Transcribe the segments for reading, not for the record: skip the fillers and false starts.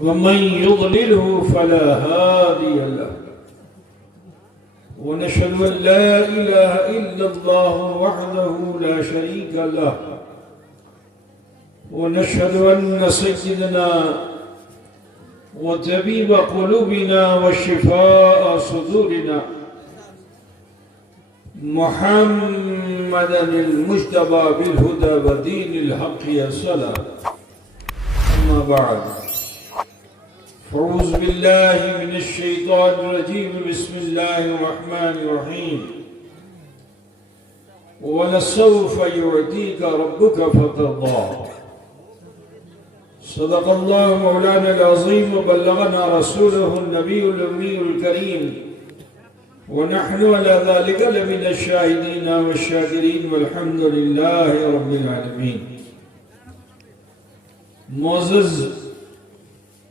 ومن يضلله فلا هادي له ونشهد أن لا إله إلا الله وحده لا شريك له ونشهد أن سيدنا وطبيب قلوبنا وشفاء صدورنا محمدا المجتبى بالهدى ودين الحق يرسلا. أما بعد فأعوذ بالله من الشيطان الرجيم. بسم الله الرحمن الرحيم. ولسوف يعطيك ربك فترضى. صدق الله مولانا العظيم وبلغنا رسوله النبي الأمي الكريم ونحن على ذلك لمن الشاهدين والشاكرين والحمد لله رب العالمين. معزز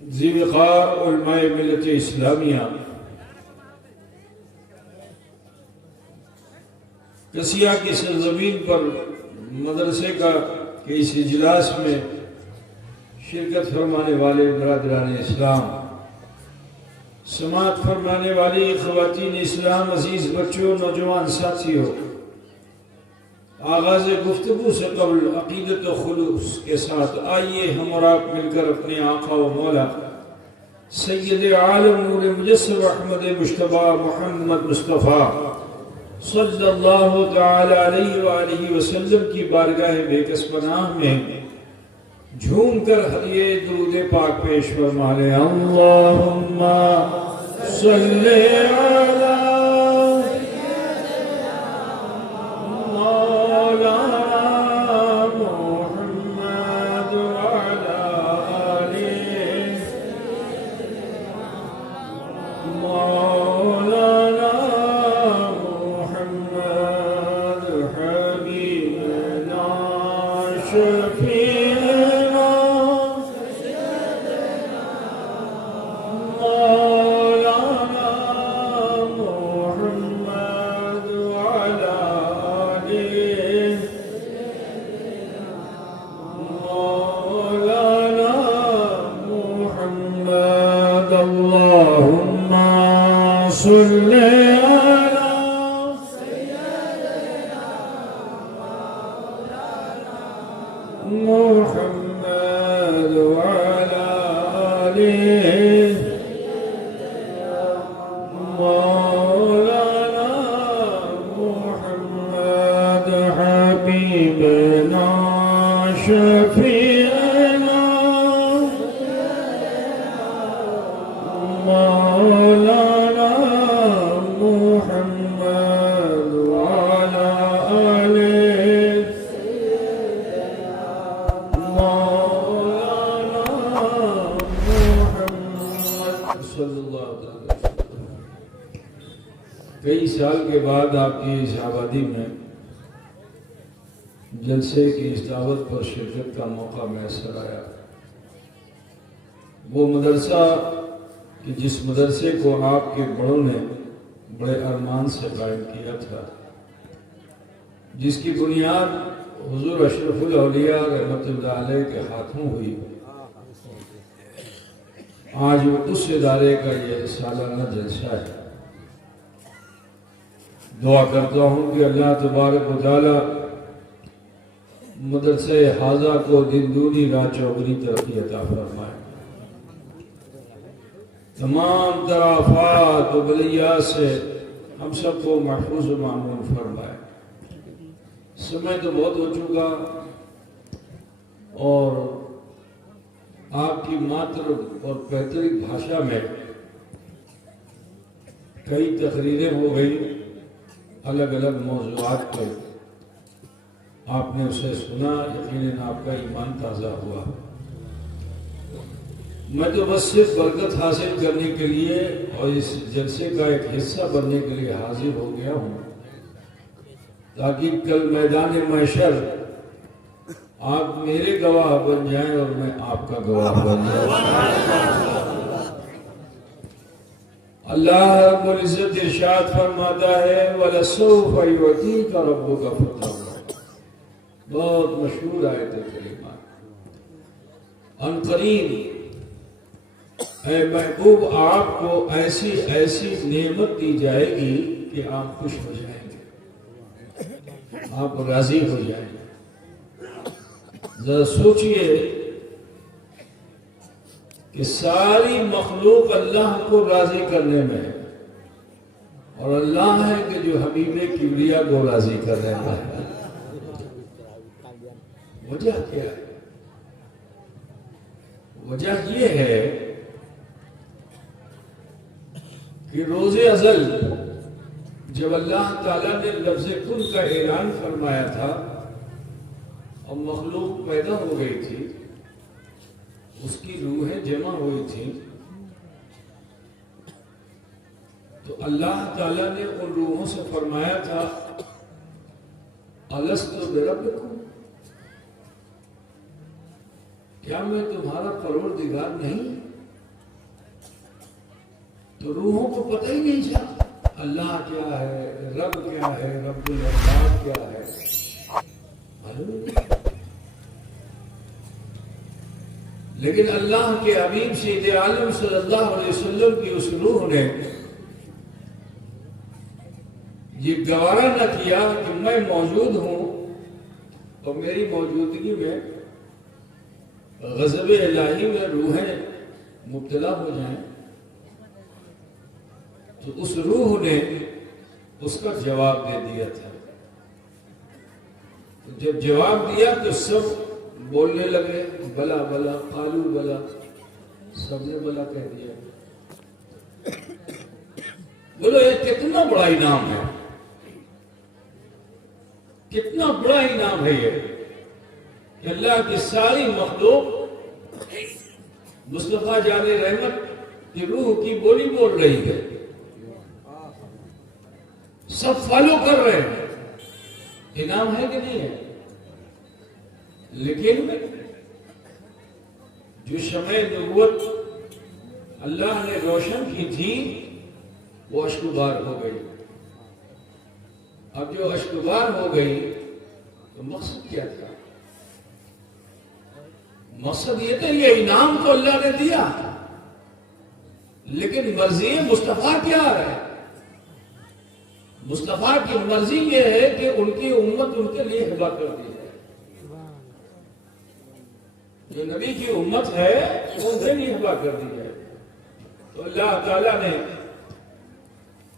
ذی وقار علماء ملت اسلامیہ، کسیہ کی سرزمین پر مدرسے کا کہ اس اجلاس میں شرکت فرمانے والے برادران اسلام، سماعت فرمانے والی خواتین اسلام، عزیز بچوں، نوجوان ساتھیوں، آغاز گفتگو سے قبل عقیدت و خلوص کے ساتھ آئیے ہم اور آپ مل کر اپنے آقا و مولا سید عالم نور مجسم احمد مجتبی محمد مصطفیٰ صلی اللہ تعالی علیہ وآلہ وسلم کی بارگاہ بے کس پناہ میں جھوم کر ہدیے درود پاک پیش فرمائے. اللہم صلی علی کئی سال کے بعد آپ کی اس آبادی میں جلسے کی اس دعوت پر شرکت کا موقع میسر آیا. وہ مدرسہ کہ جس مدرسے کو آپ کے بڑوں نے بڑے ارمان سے قائم کیا تھا، جس کی بنیاد حضور اشرف الاولیاء رحمت اللہ علیہ کے ہاتھوں ہوئی، آج وہ اس ادارے کا یہ سالانہ جلسہ ہے. دعا کرتا ہوں کہ اللہ تبارک و تعالی مدرسہ حاضہ کو دن دونی رات چوگنی ترقی عطا فرمائے، تمام تر آفات و بلیات سے ہم سب کو محفوظ و معمون فرمائے. سمے تو بہت ہو چکا اور آپ کی ماتر اور پیترک بھاشا میں کئی تقریریں ہو گئی الگ الگ موضوعات پر. آپ نے اسے سنا، یقیناً آپ کا ایمان تازہ ہوا. میں تو بس صرف برکت حاصل کرنے کے لیے اور اس جلسے کا ایک حصہ بننے کے لیے حاضر ہو گیا ہوں، تاکہ کل میدان محشر آپ میرے گواہ بن جائیں اور میں آپ کا گواہ بن جاؤں. اللہ رب العزت ارشاد فرماتا ہے وَلَسَوْفَ يُعْطِيكَ رَبُّكَ فَتَرْضَىٰ. بہت مشہور آیت کریمہ. ان قریب اے محبوب آپ کو ایسی ایسی نعمت دی جائے گی کہ آپ خوش ہو جائیں گے، آپ راضی ہو جائیں گے۔ ذرا سوچئے کہ ساری مخلوق اللہ کو راضی کرنے میں ہے، اور اللہ ہے کہ جو حبیب کبریا کو راضی کرنے میں ہے۔ وجہ کیا ہے؟ وجہ یہ ہے کہ روز ازل جب اللہ تعالیٰ نے لفظ کن کا اعلان فرمایا تھا اور مخلوق پیدا ہو گئی تھی، اس کی روحیں جمع ہوئی تھیں، تو اللہ تعالیٰ نے ان روحوں سے فرمایا تھا الست بربکم، کیا میں تمہارا پروردگار نہیں؟ تو روحوں کو پتہ ہی نہیں چلا اللہ کیا ہے، رب کیا ہے، رب الارباب کیا ہے، معلوم نہیں۔ لیکن اللہ کے حبیب سید عالم صلی اللہ علیہ وسلم کی اس روح نے یہ گوارا نہ کیا کہ میں موجود ہوں اور میری موجودگی میں غضب الہی میں روحیں مبتلا ہو جائیں، تو اس روح نے اس کا جواب دے دیا تھا۔ جب جواب دیا تو سب بولنے لگے بلا بلا، قالو بلا، سب نے بلا کہہ دیا۔ بولو یہ کتنا بڑا انعام ہے، کتنا بڑا انعام ہے یہ کہ اللہ کی ساری مخلوق مصطفیٰ جان رحمت کی روح کی بولی بول رہی ہے، سب فالو کر رہے ہیں۔ انعام ہے کہ نہیں ہے؟ لیکن جو شمع نبوت اللہ نے روشن کی تھی وہ اشکبار ہو گئی۔ اب جو اشکبار ہو گئی تو مقصد کیا تھا؟ مقصد یہ تھا یہ انعام تو اللہ نے دیا، لیکن مرضی مصطفیٰ کیا ہے؟ مصطفیٰ کی مرضی یہ ہے کہ ان کی امت ان کے لیے ہبا کر دی جائے۔ جو نبی کی امت ہے ان سے نہیں ہبا کر دی جائے۔ تو اللہ تعالیٰ نے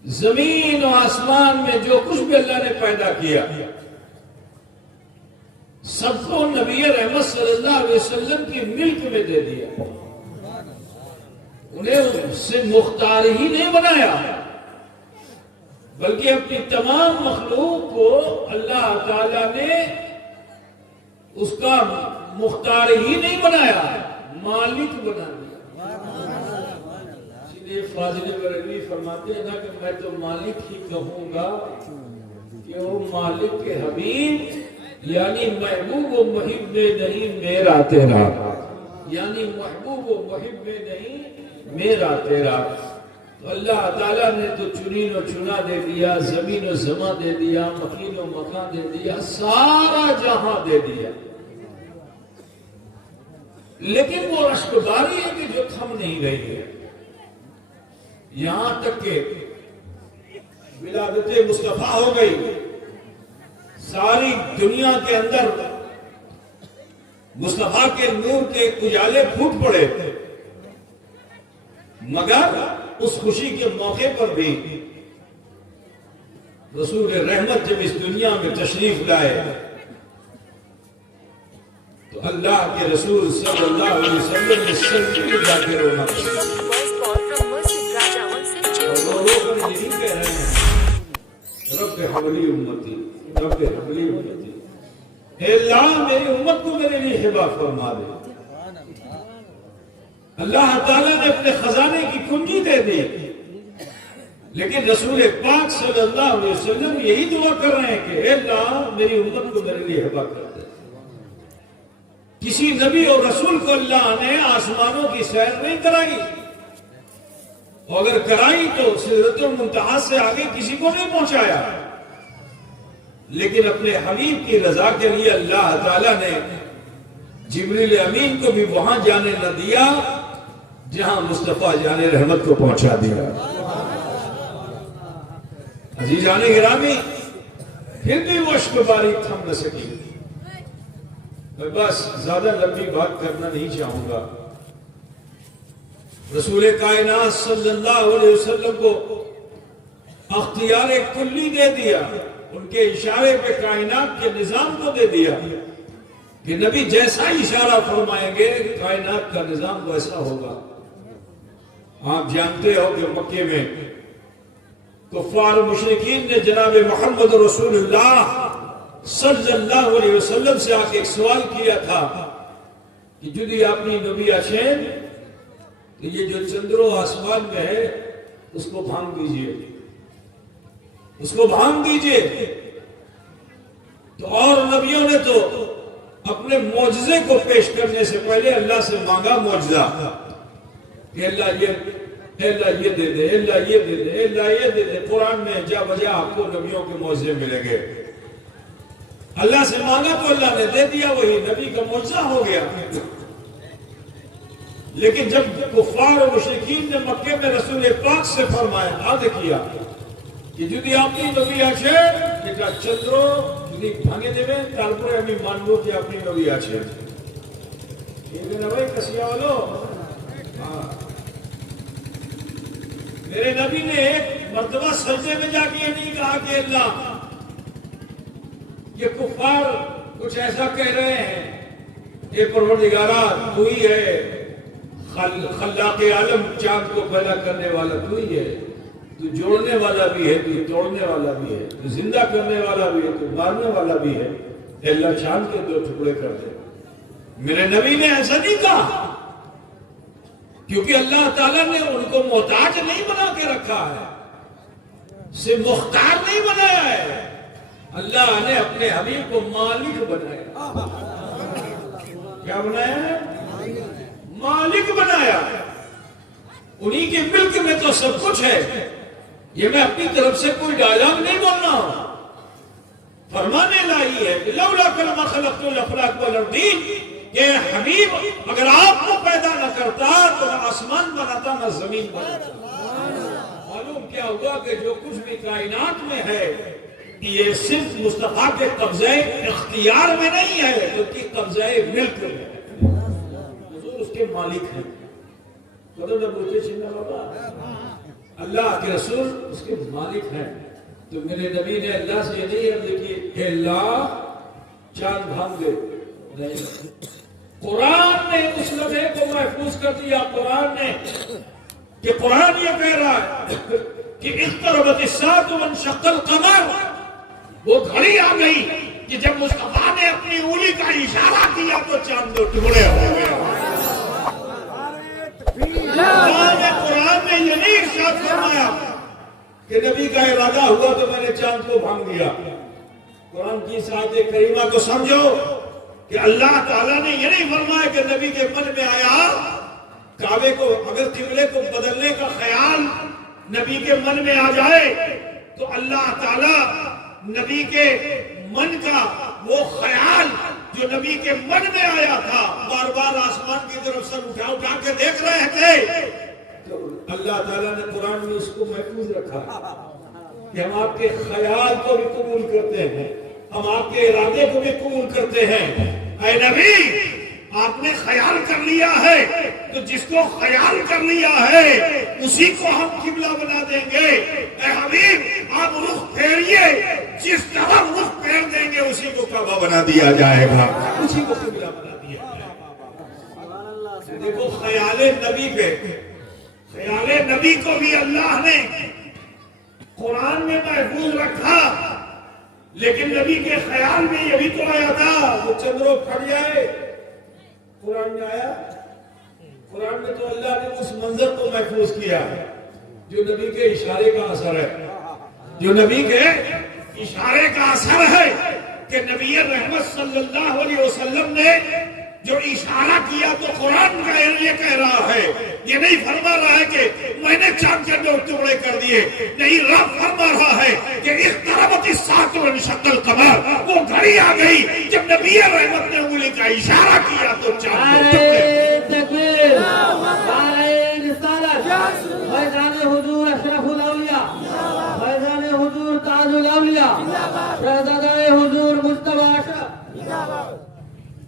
زمین و آسمان میں جو کچھ بھی اللہ نے پیدا کیا سب کو نبی رحمت صلی اللہ علیہ وسلم کی ملک میں دے دیا، انہیں اس سے مختار ہی نہیں بنایا، بلکہ اپنی تمام مخلوق کو اللہ تعالیٰ نے اس کا مختار ہی نہیں بنایا، مالک بنا دیا۔ اسی لیے فاضل بریلوی فرماتے ہیں نا کہ میں تو مالک ہی کہوں گا کہ وہ مالک کے حبیب یعنی محبوب و محب نہیں میرا تیرا، یعنی محبوب و محب نہیں میرا تیرا۔ تو اللہ تعالیٰ نے تو چنین و چنا دے دیا، زمین و زماں دے دیا، مکین و مکان دے دیا، سارا جہاں دے دیا، لیکن وہ اشکباری ہے کہ جو تھم نہیں رہی ہے، یہاں تک کہ ولادت مصطفیٰ ہو گئی، ساری دنیا کے اندر مصطفیٰ کے نور کے اجالے پھوٹ پڑے، مگر اس خوشی کے موقع پر بھی رسول رحمت جب اس دنیا میں تشریف لائے تو اللہ کے رسول صلی اللہ علیہ وسلم نے سر جا کے رونا اور رو کر یہی کہہ رہے ہیں رب حولی امتی، رب حولی امتی، اے اللہ میری امت کو میرے لیے ہبا فرما دے۔ اللہ تعالیٰ نے اپنے خزانے کی کنجی دے دی، لیکن رسول پاک صلی اللہ علیہ وسلم یہی دعا کر رہے ہیں کہ اے اللہ میری امت کو میرے لیے ہبا کر دے۔ کسی نبی اور رسول کو اللہ نے آسمانوں کی سیر نہیں کرائی، اور اگر کرائی تو سدرۃ المنتہا سے آگے کسی کو نہیں پہنچایا، لیکن اپنے حبیب کی رضا کے لیے اللہ تعالیٰ نے جبریل امین کو بھی وہاں جانے نہ دیا جہاں مصطفیٰ جان رحمت کو پہنچا دیا۔ عزیزان گرامی، پھر بھی وہ اشک باری تھم نہ سکی۔ میں بس زیادہ لمبی بات کرنا نہیں چاہوں گا۔ رسول کائنات صلی اللہ علیہ وسلم کو اختیار کلی دے دیا، ان کے اشارے پہ کائنات کے نظام کو دے دیا کہ نبی جیسا اشارہ فرمائیں گے کائنات کا نظام ویسا ہوگا۔ آپ جانتے ہو کہ مکے میں کفار مشرکین نے جناب محمد رسول اللہ صلی اللہ علیہ وسلم سے آ کے ایک سوال کیا تھا کہ جدی اپنی نبی آشین کہ یہ جو چندرو آسمان میں ہے اس کو بھانگ دیجئے، اس کو بھانگ دیجئے۔ تو اور نبیوں نے تو اپنے معجزے کو پیش کرنے سے پہلے اللہ سے مانگا معجزہ کہ اللہ یہ دے دے، اللہ یہ دے دے، اللہ یہ دے دے۔ قرآن میں جا بجا آپ کو نبیوں کے معجزے ملیں گے۔ اللہ سے مانگا تو اللہ نے دے دیا، وہی نبی کا معجزہ ہو گیا۔ لیکن جب کفار و مشرکین نے مکے میں رسول پاک سے فرمایا، عہد کیا کہ جدی اپنی نبی آچھے যেটা চন্দ্র যদি ভাঙে দেবে তারপরে আমি মানবো যে আপনি নবী আছেন। এই না ভাই কাশিয়া হলো। میرے نبی نے ایک مرتبہ سجدے میں جا کے یہ نہیں کہا کہ اللہ یہ کفار کچھ ایسا کہہ رہے ہیں، اے پروردگارا تو ہی ہے خلاق عالم، چاند کو پیدا کرنے والا تو ہی ہے، تو جوڑنے والا بھی ہے، تو توڑنے والا بھی ہے، تو زندہ کرنے والا بھی ہے، تو مارنے والا بھی ہے، اللہ چاند کے دو ٹکڑے کر دے۔ میرے نبی نے ایسا نہیں کہا، کیونکہ اللہ تعالیٰ نے ان کو محتاج نہیں بنا کے رکھا ہے، سے مختار نہیں بنایا ہے، اللہ نے اپنے حبیب کو مالک بنایا۔ کیا بنایا ہے؟ مالک بنایا۔ انہی کے ملک میں تو سب کچھ ہے۔ یہ میں اپنی طرف سے کوئی ڈائلاگ نہیں بول رہا ہوں، فرمانے لائی ہے کہ لولا کلمہ خلقت الافلاک والارضین، کہ حبیب اگر آپ کو پیدا نہ کرتا تو نہ آسمان بناتا نہ زمین بناتا۔ معلوم کیا ہوا کہ جو کچھ بھی کائنات میں ہے یہ صرف مصطفیٰ کے قبضے اختیار میں نہیں ہے بلکہ قبضے ملک میں ہے۔ حضور اس کے مالک ہیں۔ اللہ کے رسول اس کے مالک ہیں۔ تو میرے نبی نے اللہ سے یہ نہیں عرض کی کہ اللہ چاند بھانگ دے، نہیں۔ قرآن نے اس لمحے کو محفوظ کر دیا۔ قرآن نے کہ قرآن یہ کہہ رہا ہے کہ اقتربت الساعة وانشق القمر، وہ گھڑی آ گئی کہ جب مصطفیٰ نے اپنی انگلی کا اشارہ کیا تو چاند دو ٹکڑے ہو گئے۔ قرآن نے یہ نہیں ارشاد فرمایا کہ نبی کا ارادہ ہوا تو میں نے چاند کو بھانگ دیا۔ قرآن کی اس آیت کریمہ کو سمجھو کہ اللہ تعالیٰ نے یہ نہیں فرمایا کہ نبی کے من میں آیا کعبے کو اگر قبلے کو بدلنے کا خیال نبی کے من میں آ جائے تو اللہ تعالیٰ نبی کے من کا وہ خیال جو نبی کے من میں آیا تھا بار بار آسمان کی طرف سر اٹھا اٹھا کے دیکھ رہے تھے، تو اللہ تعالیٰ نے قرآن میں اس کو محفوظ رکھا کہ ہم آپ کے خیال کو بھی قبول کرتے ہیں، ہم آپ کے ارادے کو بھی قبول کرتے ہیں۔ اے نبی آپ نے خیال کر لیا ہے تو جس کو خیال کر لیا ہے اسی کو ہم قبلہ بنا دیں گے۔ اے حبیب آپ رخ پھیریے، جس طرف رخ پھیر دیں گے اسی کو کعبہ بنا دیا جائے گا، اسی کو قبلہ بنا دیا جائے گا۔ دیکھو خیال نبی پہ، خیال نبی کو بھی اللہ نے قرآن میں محفوظ رکھا، لیکن نبی کے خیال میں یہ بھی تو آیا تھا وہ چندرو پھٹ جائے۔ قرآن میں آیا، قرآن میں تو اللہ نے اس منظر کو محفوظ کیا جو نبی کے اشارے کا اثر ہے، جو نبی کے اشارے کا اثر ہے کہ نبی رحمت صلی اللہ علیہ وسلم نے جو اشارہ کیا تو قرآن کا یہ کہہ رہا ہے، یہ نہیں فرما رہا ہے کہ میں نے چاند کے دو ٹکڑے کر دیے، نہیں، رب فرما رہا ہے کہ اقتربت الساعة وانشق القمر، وہ گھڑی آ گئی جب نبی رحمت نے انگلی کا اشارہ کیا تو چاند دو ٹکڑے۔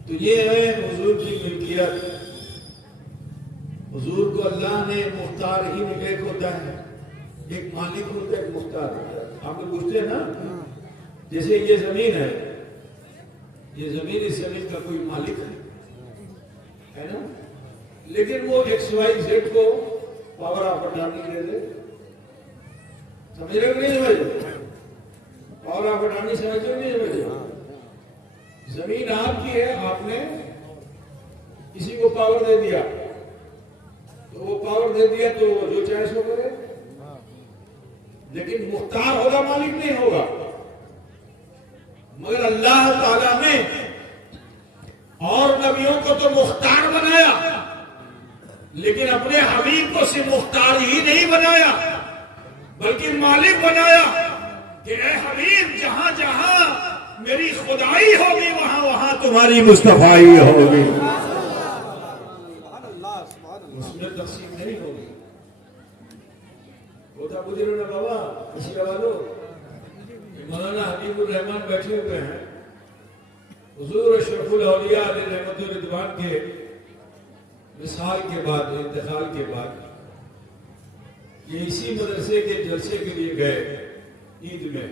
تو یہ ہے حضور کی ملکیت. حضور کو اللہ نے مختار ہی نہیں. ایک ہوتا ہے ایک مالک ہوتا ہے ایک مختار ہوتا ہے. آپ کو پوچھتے ہیں نا جیسے یہ زمین ہے, یہ زمین اس زمین کا کوئی مالک ہے نا, لیکن وہ ایکس وائی زیڈ کو پاور آف اٹارنی دے دے. سمجھ رہے ہو نہیں سمجھ؟ پاور آف اٹارنی سمجھ رہے نہیں سمجھ؟ زمین آپ کی ہے, آپ نے کسی کو پاور دے دیا, تو وہ پاور دے دیا تو جو چاہے سو کرے, لیکن مختار ہوگا مالک نہیں ہوگا. مگر اللہ تعالیٰ نے اور نبیوں کو تو مختار بنایا, لیکن اپنے حبیب کو صرف مختار ہی نہیں بنایا بلکہ مالک بنایا کہ اے حبیب جہاں جہاں میری خدائی ہوگی وہاں وہاں تمہاری مصطفائی ہوگی, اس میں تقسیم نہیں ہوگی. ہوتا بزرگ نے بابا کسی والو مولانا حبیب الرحمان بیٹھے ہوئے ہیں, حضور اشرف الاولیاء علیہ رحمت الرضوان کے وصال کے بعد, انتقال کے بعد, یہ اسی مدرسے کے جلسے کے لیے گئے عید میں.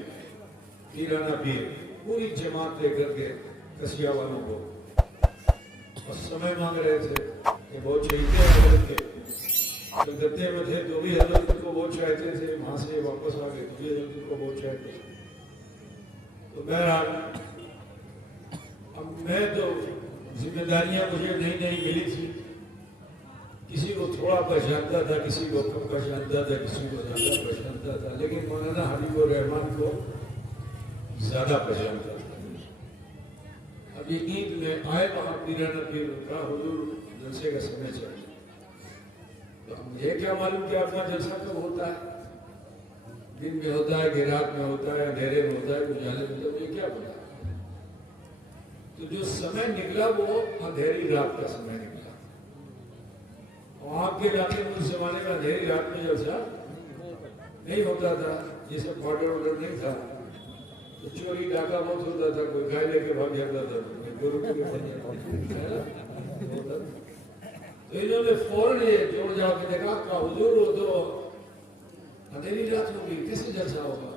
پیرانہ پیر پوری جماعت لے کر کے کسیا والوں کو, اور سمے مانگ رہے تھے کہ بہت چاہیے حضرت کے. کلکتے میں تھے تو بھی حضرت کو بہت چاہتے تھے, وہاں سے واپس آ گئے تو بھی حضرت کو بہت چاہتے تھے. تو بہرحال اب میں تو ذمہ داریاں مجھے نئی نئی ملی تھی, کسی کو تھوڑا پہچانتا تھا, کسی کو کم پہچانتا تھا, کسی کو زیادہ پہچانتا تھا, لیکن مولانا حبیب الرحمان کو زیادہ پہچانتا تھا. اب یہ عید میں آئے وہاں پیرانہ پیر کا حضور جلسے کا سمے چاہیے. تو یہ کیا معلوم کہ اپنا جلسہ کب ہوتا ہے, دن میں ہوتا ہے کہ رات میں ہوتا ہے, اندھیرے میں ہوتا ہے, اجالے میں ہوتا ہے, یہ کیا پتا. تو جو سمے نکلا وہ اندھیری رات کا سمے نکلا. اور آپ کے علاقے میں اس زمانے میں اندھیری رات میں جلسہ نہیں ہوتا تھا, یہ سب آرڈر وارڈر نہیں تھا, تو چوری ڈاکہ بہت ہوتا تھا, کوئی گائے لے کے بھاگ جاتا تھا, کوئی گرو کے بھاگ جاتا تھا. تو انہوں نے فوراً یہ جوڑ جا کے دیکھا کہ حضور وہ تو اندھیری رات ہوگی, کیسے جلسہ ہوگا.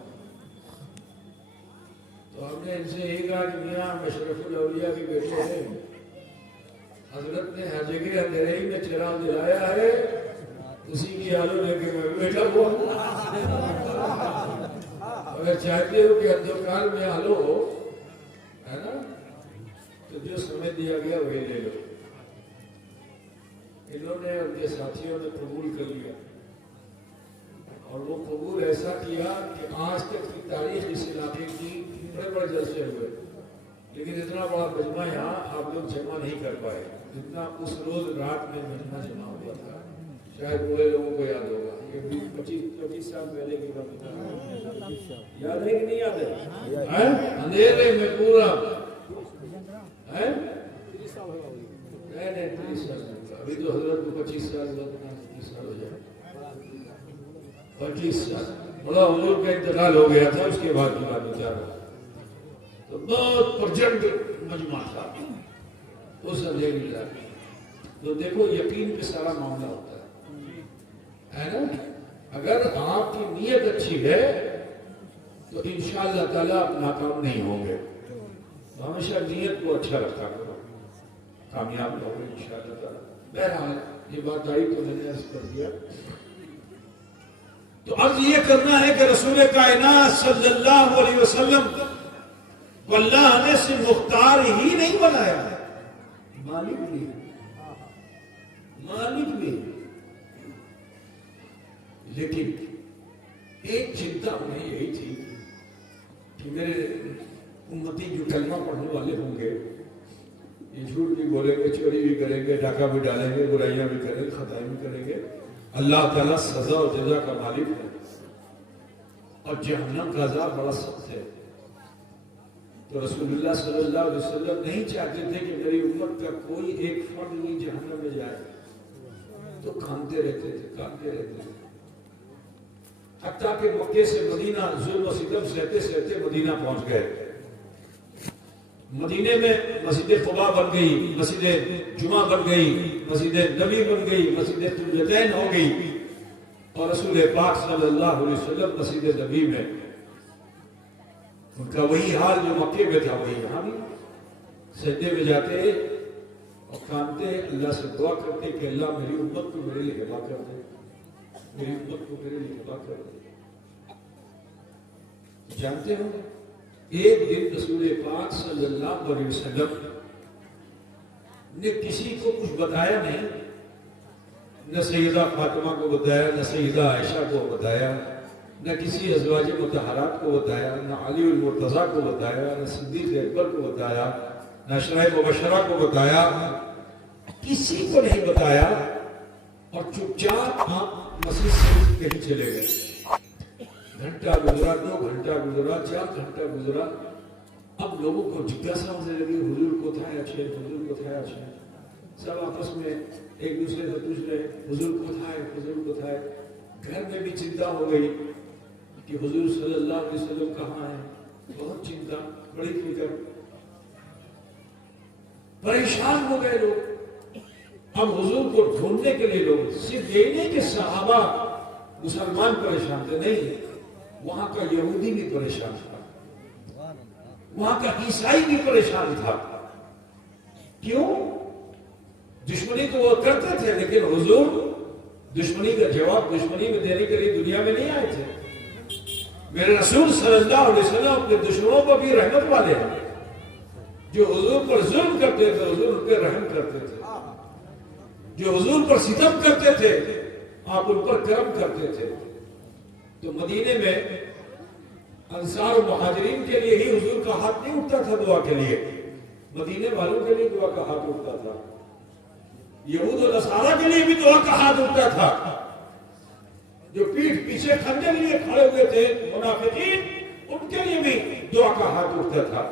تو ہم نے ان سے یہی کہا کہ میاں اشرف الاولیاء کے بیٹے ہیں, حضرت نے ہر جگہ اندھیرے ہی میں چراغ جلایا ہے, اسی کی آلو لے کے میں بیٹھا ہوا. اگر چاہتے ہو کہ اندھکار میں آلو ہو ہے نا, تو جو سمے دیا گیا وہی لے لو. انہوں نے ان کے ساتھیوں نے قبول کر لیا, اور وہ قبول ایسا کیا کہ آج تک کی تاریخ اس علاقے کی بڑے بڑے جلسے ہوئے, لیکن اتنا بڑا مجمع یہاں آپ لوگ جمع نہیں کر پائے جتنا اس روز رات میں مجمع جمع ہوا تھا. شاید بڑے لوگوں کو یاد ہوگا, یہ 25 سال پہلے کی بات ہے. یاد ہے کہ نہیں یاد ہے؟ اندھیرے میں پورا ہے, نہیں 30 سال, ابھی تو حضرت کو 25 سال ہوا, 30 سال ہو جائے, 25 سال. بڑا حضور کا انتقال ہو گیا تھا, اس کے بعد کی بات بتا رہا. تو بہت پرجنڈ مجمع تھا اس اندھیری رات. تو دیکھو یقین پہ سارا معاملہ ہوتا ہے نا. اگر آپ کی نیت اچھی ہے تو انشاءاللہ تعالیٰ آپ ناکام نہیں ہوں گے. ہمیشہ نیت کو اچھا رکھا کرو, کامیاب ہوگے انشاءاللہ تعالیٰ. بہرحال یہ بات آئی تو میں نے عرض کر دیا. تو عرض یہ کرنا ہے کہ رسول کائنات صلی اللہ علیہ وسلم کو اللہ نے صرف مختار ہی نہیں بنایا, مالک بھی, مالک بھی. لیکن ایک چنتا انہیں یہی تھی کہ میرے امتی جو کلمہ پڑھنے والے ہوں گے, یہ جھوٹ بھی بولیں گے, چوری بھی کریں گے, ڈاکہ بھی ڈالیں گے, برائیاں بھی کریں گے, خطائیں بھی کریں گے. اللہ تعالیٰ سزا و جزا کا مالک ہے, اور جہنم کا عذاب بڑا سخت ہے. تو رسول اللہ صلی اللہ علیہ وسلم نہیں چاہتے تھے کہ میری امت کا کوئی ایک فرد بھی جہنم میں جائے. تو کانتے رہتے تھے حتیٰ کہ مکے سے مدینہ ظلم و ستم سہتے سہتے مدینہ پہنچ گئے. مدینے میں مسجد قباء بن گئی، مسجد جمعہ بن گئی، مسجد نبی بن گئی، مسجد قبلتین ہو گئی، اور رسول پاک صلی اللہ علیہ وسلم مسجد نبی میں ان کا وہی حال جو مکے میں تھا وہی یہاں بھی، سجدے میں جاتے اور کانتے اللہ سے دعا کرتے کہ اللہ میری امت کو میرے لیے ہبا کر دے، میری امت کو میرے لیے ہبا کر دے۔ جانتے ہو ایک دن رسول پاک صلی اللہ علیہ وسلم نے کسی کو کچھ بتایا نہیں، نہ سیدہ فاطمہ کو بتایا، نہ سیدہ عائشہ کو بتایا، نہ کسی ازواج مطہرات کو بتایا، نہ علی المرتضیٰ کو بتایا، نہ صدیق اکبر کو بتایا، نہ عشرہ مبشرہ کو بتایا، کسی کو نہیں بتایا، اور چپ چاپ آپ مسجد سے کہیں چلے گئے۔ گھنٹہ گزرا، 2 گھنٹہ گزرا، 4 گھنٹہ گزرا، اب لوگوں کو جگاسا ہونے لگی، حضور کو تھا اچھے، حضور کو تھا اچھے، سب آپس میں ایک دوسرے سے پوچھ رہے حضور کو تھا، حضور کو تھا۔ گھر میں بھی چنتا ہو گئی کہ حضور صلی اللہ علیہ وسلم کہاں ہیں، بہت چنتا، بڑی فکر، پریشان ہو گئے لوگ۔ اب حضور کو ڈھونڈنے کے لیے لوگ، صرف یہ نہیں کہ صحابہ مسلمان پریشان تھے، نہیں، وہاں کا یہودی بھی پریشان تھا، وہاں کا عیسائی بھی پریشان تھا۔ کیوں؟ دشمنی تو وہ کرتے تھے، لیکن حضور دشمنی کا جواب دشمنی میں دینے کے لیے دنیا میں نہیں آئے تھے۔ میرے رسول صلی اللہ علیہ وسلم اپنے دشمنوں پر بھی رحمت والے ہیں، جو حضور پر ظلم کرتے تھے حضور ان پر رحم کرتے تھے، جو حضور پر ستم کرتے تھے آپ ان پر کرم کرتے تھے۔ تو مدینے میں انصار و مہاجرین کے لیے ہی حضور کا ہاتھ نہیں اٹھتا تھا دعا کے لیے، مدینے والوں کے لیے دعا کا ہاتھ اٹھتا تھا، یہود و نصارہ کے لیے بھی دعا کا ہاتھ اٹھتا تھا، جو پیٹھ پیچھے خنجر لیے کھڑے ہوئے تھے منافقین، ان کے لیے بھی دعا کا ہاتھ اٹھتا تھا۔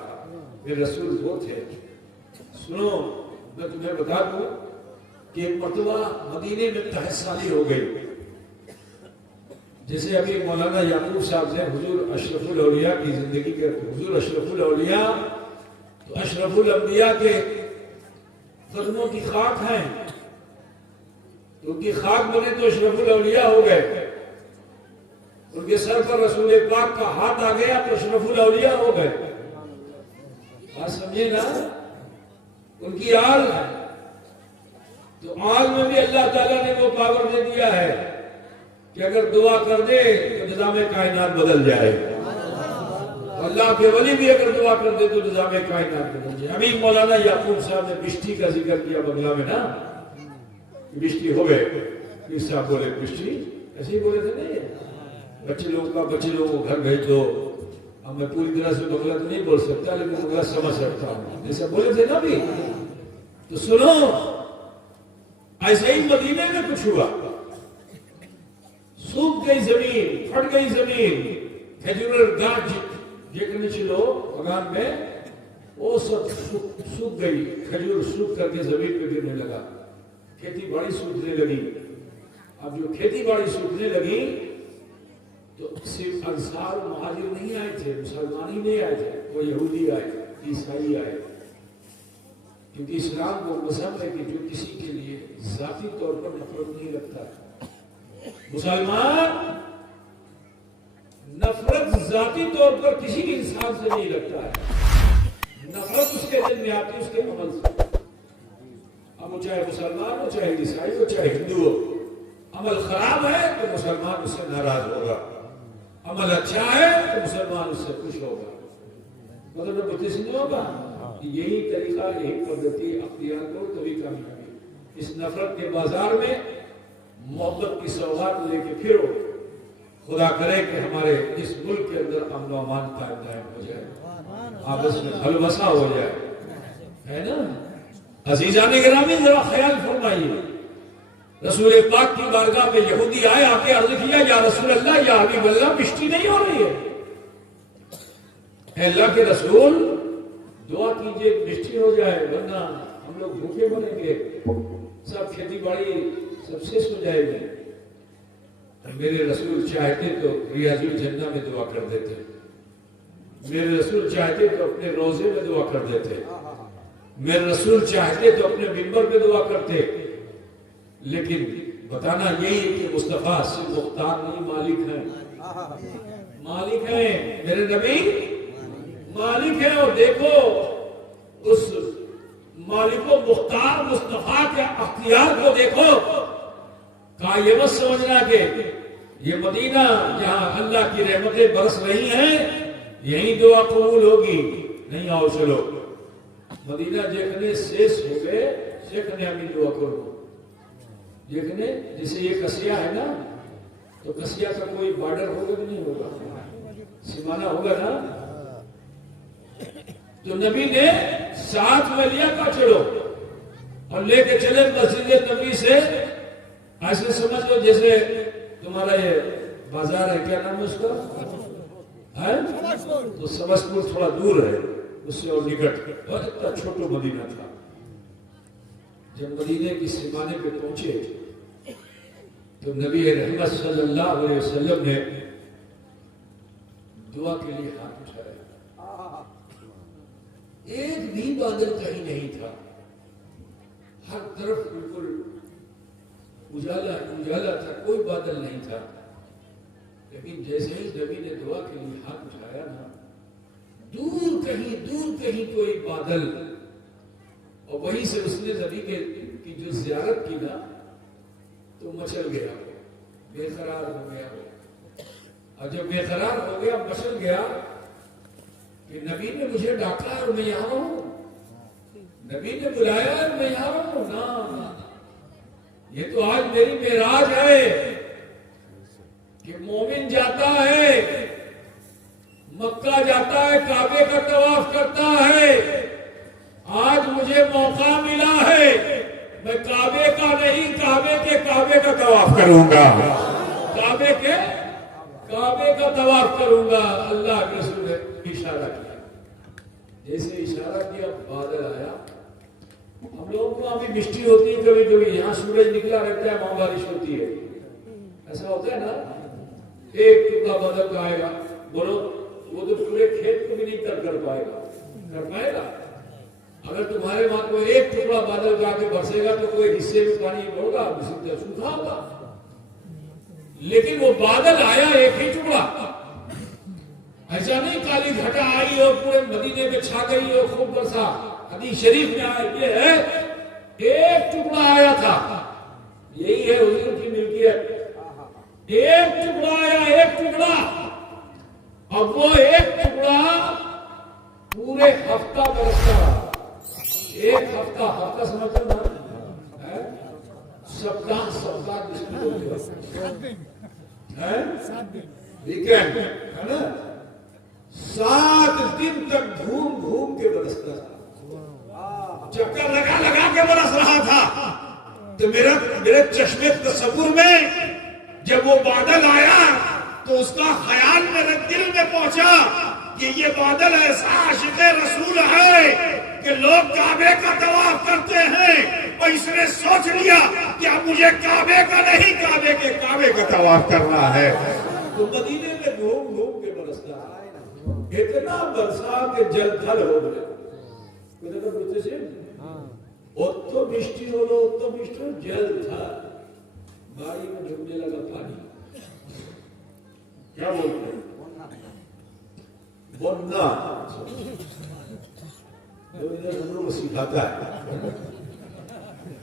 میرے رسول وہ تھے۔ سنو میں تمہیں بتا دوں کہ ایک مرتبہ مدینے میں تحت سالی ہو گئی، جیسے ابھی مولانا یعقوب صاحب نے حضور اشرف الاولیاء کی زندگی کے، حضور اشرف الاولیاء تو اشرف الانبیاء کے قدموں کی خاک ہیں، تو ان کی خاک بنے تو اشرف الاولیاء ہو گئے، ان کے سر پر رسول پاک کا ہاتھ آ گیا تو اشرف الاولیاء ہو گئے۔ بات سمجھے نا، ان کی آل ہے، تو آل میں بھی اللہ تعالیٰ نے وہ پاور دے دیا ہے کہ اگر دعا کر دے تو نظام کائنات بدل جائے، اللہ کے ولی بھی اگر دعا کر دے تو نظام کائنات بدل جائے۔ ابھی مولانا یعقوب صاحب نے بشتی کا ذکر کیا بنگلہ میں نا، بشتی ہو گئے، پھر صاحب بولے بشتی، ایسے ہی بولے تھے نہیں، بچے لوگوں کو گھر بھیج دو۔ اب میں پوری طرح سے بنگلہ تو نہیں بول سکتا لیکن بنگلہ سمجھ سکتا ہوں، جیسے بولے تھے نا بھی۔ تو سنو، ایسے ہی مدینے میں کچھ ہوا، سوکھ گئی زمین، پھٹ گئی زمین، کھجور گاچھ جیکنے چلو بغان میں وہ سب سوکھ گئی، کھجور سوکھ کر کے زمین پہ گرنے لگا، کھیتی باڑی سوکھنے لگی۔ اب جو کھیتی باڑی سوکھنے لگی تو صرف انصار و مہاجر نہیں آئے تھے، مسلمان ہی نہیں آئے تھے، وہ یہودی آئے، عیسائی آئے، کیونکہ اسلام کو مذہب ہے کہ جو کسی کے لیے ذاتی طور پر نفرت نہیں رکھتا۔ مسلمان نفرت ذاتی طور پر کسی بھی انسان سے نہیں رکھتا ہے، نفرت اس کے دل میں آتی ہے اس کے عمل سے۔ اب وہ چاہے مسلمان ہو، چاہے عیسائی ہو، چاہے ہندو ہو، عمل خراب ہے تو مسلمان اس سے ناراض ہوگا، عمل اچھا ہے تو مسلمان اس سے خوش ہوگا۔ مطلب بتیس نہیں ہوگا، یہی طریقہ، یہی پدھتی اختیار کرو تبھی کامیابی۔ اس نفرت کے بازار میں محبت کی سوغات لے کے پھرو، خدا کرے کہ ہمارے اس ملک کے اندر امن و امان قائم دائم ہو جائے، آپس میں حل وسا ہو جائے، ہے نا؟ عزیزان گرامی ذرا خیال فرمائیے، رسول پاک کی بارگاہ میں یہودی آئے، آ کے عرض کیا یا رسول اللہ یا حبیب اللہ بشتی نہیں ہو رہی ہے، اے اللہ کے رسول دعا کیجئے بشتی ہو جائے ورنہ ہم لوگ بھوکے مریں گے، سب کھیتی باڑی سب سے ہو جائے گی۔ میرے رسول چاہتے تو ریاض الجنہ میں دعا کر دیتے، میرے رسول چاہتے تو اپنے روزے میں دعا کر دیتے، میرے رسول چاہتے تو اپنے منبر پہ دعا کرتے، لیکن بتانا یہی ہے کہ مصطفیٰ صرف مختار نہیں، مالک ہیں، مالک ہیں، میرے نبی مالک ہیں۔ اور دیکھو اس مالک و مختار مصطفیٰ کے اختیار کو دیکھو، کہا یہ مت سمجھنا کہ یہ مدینہ جہاں اللہ کی رحمتیں برس رہی ہیں یہیں دعا قبول ہوگی، نہیں آؤ چلو مدینہ دیکھنے سیس ہو گئے، دیکھنے ہمیں دعا کرو، دیکھنے جیسے یہ کسیا ہے نا، تو کسیا کا کوئی بارڈر ہوگا کہ نہیں ہوگا، سیمانہ ہوگا نا، تو نبی نے ساتھ میں لیا کا چلو اور لے کے چلے مسجد نبی سے، ایسے سمجھ لو جیسے تمہارا یہ بازار ہے، کیا نام ہے اس کا، تو سمسپور تھوڑا دور ہے اس سے اور نکٹ، اور اتنا چھوٹا مدینہ تھا۔ جب مدینے کی سیمانے پہ پہنچے تو نبی رحمت صلی اللہ علیہ وسلم نے دعا کے لیے ہاتھ اٹھایا، ایک بھی بادل کہیں نہیں تھا، ہر طرف بالکل اجالا اجالا تھا، کوئی بادل نہیں تھا، لیکن جیسے ہی نبی نے دعا کے لیے ہاتھ اٹھایا نا، دور کہیں کوئی بادل، اور وہیں سے اس نے نبی کی جو زیارت کی نا تو مچل گیا، بے قرار ہو گیا، اور جب بے قرار ہو گیا مچل گیا کہ نبی نے مجھے ڈاکا اور میں یہاں ہوں، نبی نے بلایا اور میں یہاں ہوں، نا یہ تو آج میری معراج ہے کہ مومن جاتا ہے مکہ، جاتا ہے کعبے کا طواف کرتا ہے، آج مجھے موقع ملا ہے، میں کعبے کا نہیں کعبے کا طواف کروں گا، کعبے کا طواف کروں گا۔ اللہ کے رسول نے اشارہ کیا، جیسے اشارہ کیا بادل آیا، ہم لوگوں کو ابھی مشٹی ہوتی ہے کبھی کبھی، یہاں سورج نکلا رہتا ہے وہاں بارش ہوتی ہے، ایسا ہوتا ہے نا، ایک ٹکڑا بادل کا آئے گا، بولو وہ تو پورے کھیت کو بھی نہیں کر پائے گا، اگر تمہارے وہاں کوئی ایک ٹکڑا بادل کا کے برسے گا تو کوئی حصے میں پانی ہوگا، سوکھا ہوگا، لیکن وہ بادل آیا ایک ہی ٹکڑا، ایسا نہیں کالی گھٹا آئی اور پورے مدینے میں چھا گئی اور خوب برسا، حدیث شریف میں آیا یہ ہے ایک ٹکڑا آیا تھا، یہی ہے حضور کی ملکیت، ایک ٹکڑا آیا، ایک ٹکڑا، اب وہ ایک ٹکڑا پورے ہفتہ برسا، ایک ہفتہ سمجھتے نا، سپتاہ جس کو ویکینڈ ہے نا، 7 دن تک گھوم کے برستا تھا، چکر لگا کے برس رہا تھا، تو میرے چشمے تصور میں جب وہ بادل آیا تو اس کا خیال میرے دل میں پہنچا کہ یہ بادل ایسا عاشق رسول ہے کہ لوگ کعبے کا طواف کرتے ہیں، اور اس نے سوچ لیا کہ اب مجھے کعبے کا نہیں کعبے کا طواف کرنا ہے، تو مدینے میں گھوم کے برستا ہے، اتنا برسا کہ جل تھل ہو گئے، اتو بشٹی ہو جل تھا، باڑی میں جھمنے لگا پانی، کیا بولتے ہیں بننا، جو ادھر ہم لوگ سکھاتا ہے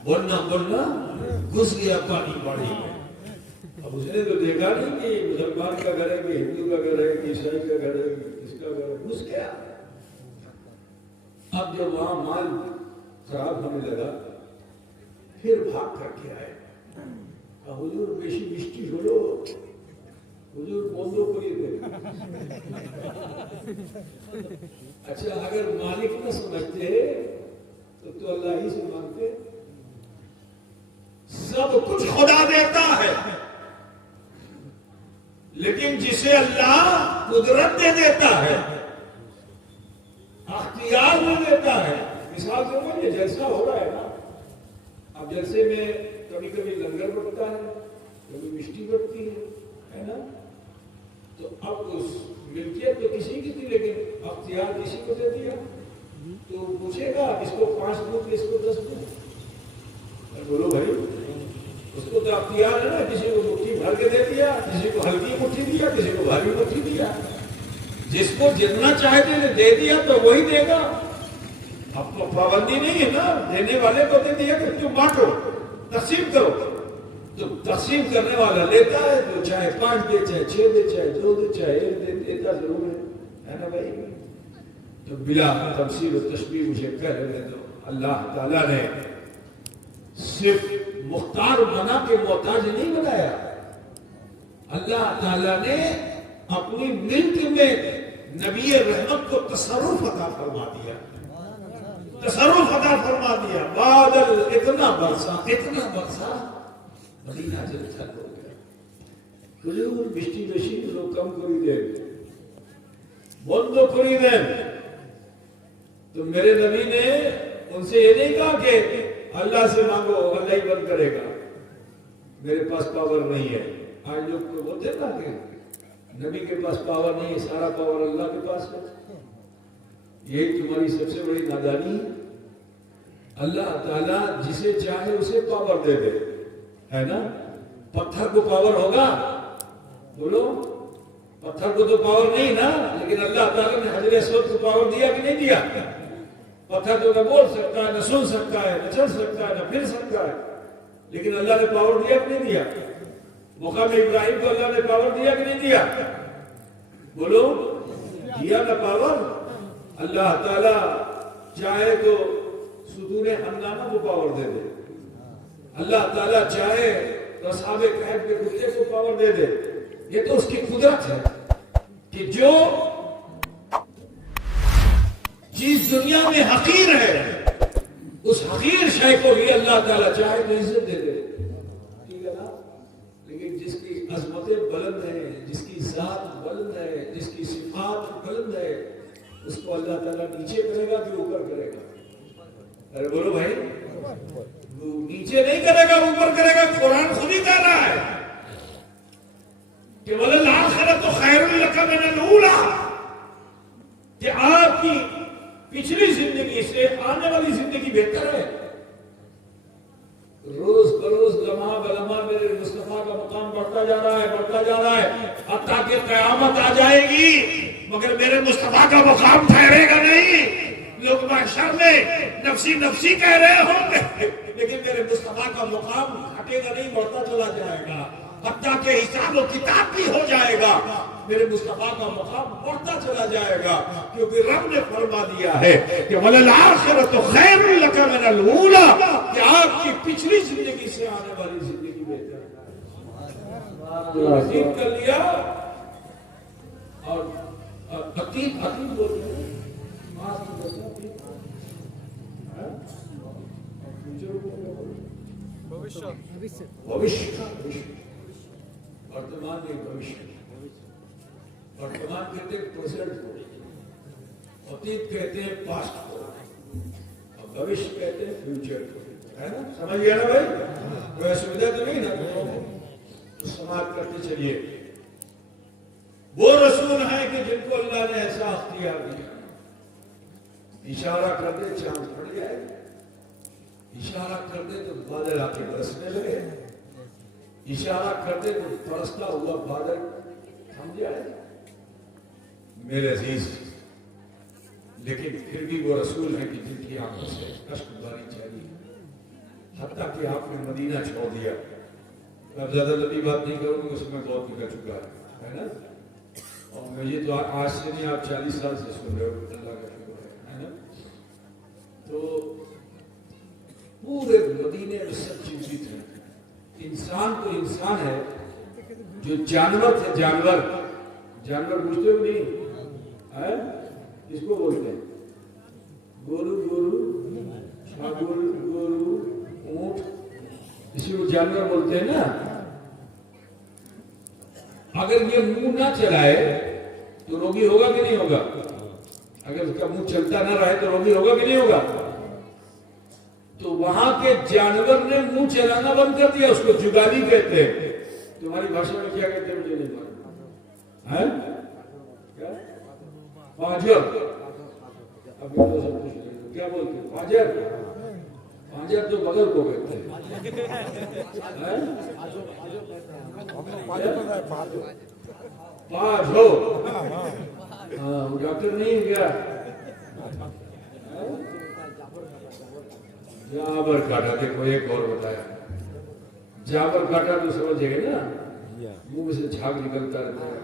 بننا گھس گیا پانی باڑی میں، اب اس نے تو دیکھا نہیں کہ مسلمان کا گھر ہے کہ ہندو کا گھر ہے کہ عیسائی کا گھر ہے کہ کس کا گھر ہے، گھس گیا۔ اب جب وہاں مال خراب ہونے لگا پھر بھاگ کر کے آئے، حضور بیشی بشٹی ہو لو، حضور بول دو کوئی دے، اچھا اگر مالک نہ سمجھتے تو اللہ ہی سے مانگتے، سب کچھ خدا دیتا ہے، لیکن جسے اللہ قدرت دے دیتا ہے، اختیار دے دیتا ہے، مثال سے یہ جلسہ ہو رہا ہے نا، اب جلسے میں کبھی کبھی لنگر بٹتا ہے، کبھی مشٹی بٹتی ہے نا، تو اب اس ملکیت تو کسی کی تھی لیکن اختیار کسی کو دے دیا، تو پوچھے گا اس کو 5 دوں کہ اس کو 10 دوں؟ بولو بھائی، اس کو تو اختیار ہے نا، کسی کو مٹھی بھر کے دے دیا، کسی کو ہلکی مٹھی دیا، کسی کو بھاری مٹھی دیا، جس کو جتنا چاہتے دے دیا تو وہی دے گا۔ اب تو پابندی نہیں ہے نا، دینے والے کو دے دیا کہ تم بانٹو، تقسیم کرو، تو تقسیم کرنے والا لیتا ہے، تو چاہے 5 دے، چاہے 6 دے، چاہے 2 دے، چاہے 1 دے، دیتا ضرور ہے نا بھائی؟ تو بلا تفسیر و تشبیہ مجھے کہہ رہے تو اللہ تعالیٰ نے صرف مختار بنا کے محتاج نہیں بنایا، اللہ تعالیٰ نے اپنی ملک میں نبی رحمت کو تصرف عطا فرما دیا، تصرف عطا فرما دیا۔ بادل اتنا برسا مدینہ جل چھل ہو گیا۔ حضور بشتی بشی لو کم کری دیں، بند کری دیں، تو میرے نبی نے ان سے یہ نہیں کہا کہ اللہ سے مانگو اللہ ہی بند کرے گا، میرے پاس پاور نہیں ہے۔ آج لوگ تو بولتے نا کہ نبی کے پاس پاور نہیں ہے، سارا پاور اللہ کے پاس ہے۔ یہی تمہاری سب سے بڑی نادانی ہے۔ اللہ تعالیٰ جسے چاہے اسے پاور دے دے، ہے نا؟ پتھر کو پاور ہوگا؟ بولو، پتھر کو تو پاور نہیں نا، لیکن اللہ تعالیٰ نے حجر اسود کو پاور دیا کہ نہیں دیا؟ پتھر تو نہ بول سکتا ہے، نہ سن سکتا ہے، نہ چل سکتا ہے، نہ پھر سکتا ہے، لیکن اللہ نے پاور دیا کہ نہیں دیا؟ مقام ابراہیم کو اللہ نے پاور دیا کہ نہیں دیا؟ بولو، دیا نا پاور۔ اللہ تعالیٰ چاہے تو ستون حنانہ کو پاور دے دے، اللہ تعالیٰ چاہے تو اصحاب کہف کے کتے کو پاور دے دے۔ یہ تو اس کی قدرت ہے کہ جو چیز دنیا میں حقیر ہے اس حقیر شے کو بھی اللہ تعالیٰ چاہے تو عزت دے دے، ٹھیک ہے نا؟ لیکن جس کی عظمتیں بلند ہیں، جس کی ذات بلند ہے، جس کی صفات بلند ہے، اس کو اللہ تعالیٰ نیچے کرے گا کہ اوپر کرے گا؟ ارے بولو بھائی، نیچے نہیں کرے گا، اوپر کرے گا۔ قرآن خود ہی کہہ رہا ہے کہ وَلَلْآخِرَةُ خَيْرٌ لَكَ مِنَ الْأُولَىٰ، کہ آپ کی پچھلی زندگی سے آنے والی زندگی بہتر ہے۔ روز بروز لمحہ بلمحہ میرے مصطفیٰ کا مقام بڑھتا جا رہا ہے، بڑھتا جا رہا ہے، حتیٰ کہ قیامت آ جائے گی مگر میرے مصطفیٰ کا مقام ٹھہرے گا نہیں۔ لوگ محشر میں نفسی نفسی کہہ رہے ہوں گے لیکن میرے مصطفیٰ کا مقام ہٹے گا نہیں، بڑھتا چلا جائے گا، حتیٰ کہ حساب و کتاب بھی ہو جائے گا، میرے مصطفیٰ کا مقام بڑھتا چلا جائے گا، کیونکہ رب نے فرما دیا ہے کہ وَلَلْآخِرَةُ خَيْرٌ لَكَ مِنَ الْأُولَىٰ، کہ آپ کی پچھلی زندگی سے آنے والی زندگی بہتر ہے۔ عظیم کر لیا اور عتیق بولتے ہیں، ورتمان میں بھوشیہ، ورتمان کہتے ہیں پریزنٹ کو، عتیق کہتے ہیں پاسٹ کو، اور بھوشیہ کہتے ہیں فیوچر کو، ہے نا؟ سمجھ گیا نا بھائی؟ کوئی اسویدھا تو نہیں نا؟ تو سماعت کرتے چلیے۔ وہ رسول ہیں کہ جن کو اللہ نے ایسا اختیار دیا، اشارہ کر دے چاند پھٹ جائے، اشارہ کر دے تو بادل آ کے برسنے لگے، اشارہ کر دے تو برستا ہوا بادل تھم جائے۔ میرے عزیز، لیکن پھر بھی وہ رسول ہیں کہ جن کی آنکھوں سے اشک باری چاہیے، حتیٰ کہ آپ نے مدینہ چھوڑ دیا۔ اب زیادہ لمبی بات نہیں کروں گی، اس میں بہت نکل چکا ہے نا؟ اور میں یہ تو آج سے نہیں، آپ 40 سال سے سن رہے ہو، اللہ کا شکر ہے نا؟ تو پورے مدینے میں سب چیزیں ہیں۔ انسان تو انسان ہے، جو جانور تھے جانور پوچھتے ہو نہیں ہے؟ اس کو بولتے ہیں گورو، چھاگل، گورو، اونٹ، اسی کو جانور بولتے ہیں نا۔ اگر یہ منہ نہ چلائے تو روگی ہوگا کہ نہیں ہوگا؟ اگر اس کا منہ چلتا نہ رہے تو روگی ہوگا کہ نہیں ہوگا؟ تو وہاں کے جانور نے منہ چلانا بند کر دیا، اس کو جگالی کہتے ہیں۔ تمہاری بھاشا میں کیا کہتے ہیں مجھے نہیں معلوم، ہے کیا فاجر، اب یہ تو سب کچھ کیا بولتے ہیں فاجر، فاجر تو بغل کو کہتے ہیں پاج ہو، ہاں ڈاکٹر نہیں گیا جابر کاٹا، دیکھو ایک اور بتایا، جابر کاٹا تو سمجھے گا نا منہ سے جھاگ نکلتا رہتا ہے۔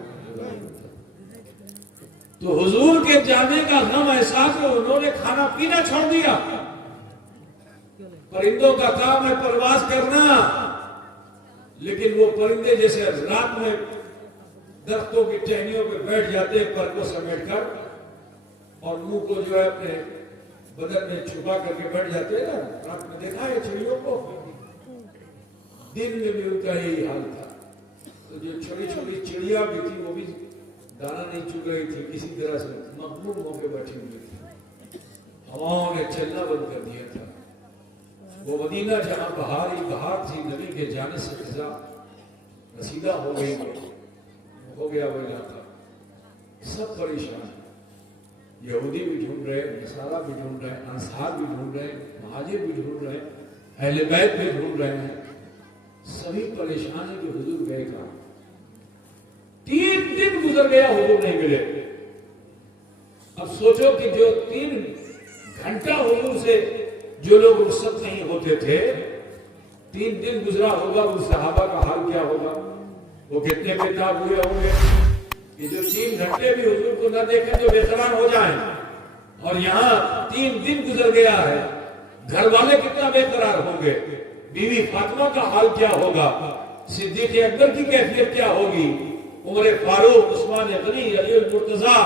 تو حضور کے جانے کا غم ایسا کہ انہوں نے کھانا پینا چھوڑ دیا، پرندوں کا کام ہے پرواز کرنا، لیکن وہ پرندے جیسے رات میں درختوں کی ٹہنیوں پہ بیٹھ جاتے ہیں پر کو سمیٹ کر، اور منہ کو جو ہے اپنے بدن میں چھپا کر کے بیٹھ جاتے ہیں نا، رات میں دیکھا ہے چڑیوں کو، دن میں بھی ان کا یہی حال تھا۔ تو جو چھوٹی چھوٹی چڑیا بھی تھی وہ بھی دانا نہیں چگ رہی تھی، کسی طرح سے مغلوب ہو کے بیٹھی ہوئی تھی، ہواؤں نے چلنا بند کر دیا تھا۔ وہ مدینہ جہاں بہار ہی بہار تھی، نبی کے جانے سے فضا رسیدہ ہو گئی، ہو گیا وہ علاقہ، سب پریشان، یہودی بھی ڈھونڈ رہے، نصارہ بھی ڈھونڈ رہے، انصار بھی ڈھونڈ رہے، مہاجر بھی ڈھونڈ رہے، اہل بیت بھی ڈھونڈ رہے ہیں، سبھی پریشان ہیں کہ حضور گئے کہاں۔ 3 دن گزر گیا حضور نہیں ملے۔ اب سوچو کہ جو 3 گھنٹہ حضور سے جو لوگ رخصت نہیں ہوتے تھے، 3 دن گزرا ہوگا، ان صحابہ کا حال کیا ہوگا، وہ کتنے بےتاب ہوئے ہوں گے کہ جو 3 گھنٹے بھی حضور کو نہ دیکھیں تو بے قرار ہو جائیں، اور یہاں 3 دن گزر گیا ہے، گھر والے کتنا بے قرار ہوں گے، بیوی فاطمہ کا حال کیا ہوگا، صدیق اکبر کی کیفیت کیا ہوگی، عمر فاروق، عثمان غنی، علی المرتضیٰ،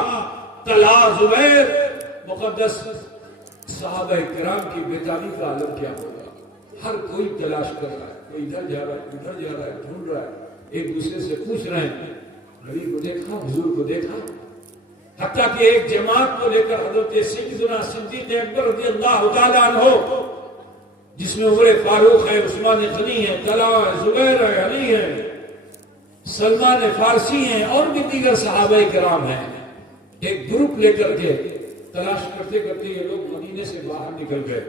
طلحہ، زبیر، مقدس صحابہ کرام کی بیداری کا عالم کیا ہوگا۔ ہر کوئی تلاش کر رہا ہے، کوئی ادھر جا رہا ہے، ادھر جا رہا ہے، ڈھونڈ رہا ہے، ایک دوسرے سے پوچھ رہے ہیں نبی کو دیکھا، حضور کو دیکھا، حتیٰ کہ ایک جماعت کو لے کر حضرت سیدنا صدیق اکبر رضی اللہ تعالیٰ عنہ، جس میں عمر فاروق ہے، عثمان غنی ہے، طلحہ ہے، زبیر ہے، علی ہے، سلمان فارسی ہیں، اور بھی دیگر صحابہ کرام ہیں، ایک گروپ لے کر کے تلاش کرتے کرتے یہ لوگ مدینے سے باہر نکل گئے۔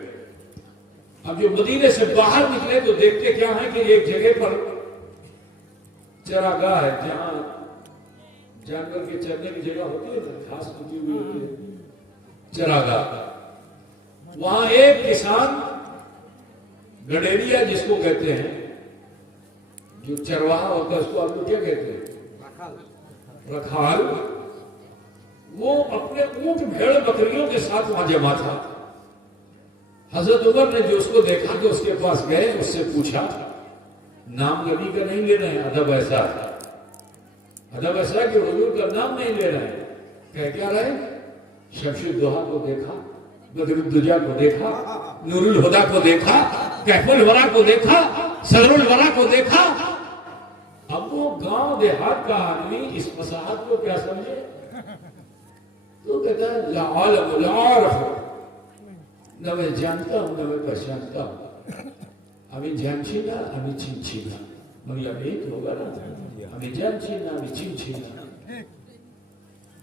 اب جو مدینے سے باہر نکلے تو دیکھتے کیا ہے کہ ایک جگہ پر چراگاہ ہے، جہاں جانور کے چرنے کی جگہ ہوتی ہے، گھاس کٹی ہوئی ہوتی ہے، چراگاہ۔ وہاں ایک کسان گڈیریا جس کو کہتے ہیں، جو چرواہا ہوتا ہے، اس کو آپ لوگ کیا کہتے ہیں، رکھال، وہ اپنے اونٹ بھیڑ بکریوں کے ساتھ وہاں جمع تھا۔ حضرت عمر نے جو اس کو دیکھا کہ اس کے پاس گئے، اس سے پوچھا، نام نبی کا نہیں لے رہے ہیں، ادب ایسا ہے، ادب ایسا کہ حضور کا نام نہیں لے رہے ہیں، کہہ کیا رہے، شمس الضحیٰ کو دیکھا، بدر الدجا کو دیکھا، نور الہدیٰ کو دیکھا، کہف الورا کو دیکھا، صدر الورا کو دیکھا۔ اب وہ گاؤں دیہات کا آدمی اس فصاحت کو کیا سمجھے، تو کہتا ہے لا عالم لا عارف، نہ میں جانتا ہوں نہ میں پہچانتا ہوں، ہمیں جان چھینا ہمیں چین چھینا، مگر اب ایک ہوگا نا، ہمیں جان چھینا ہمیں چین چھینا۔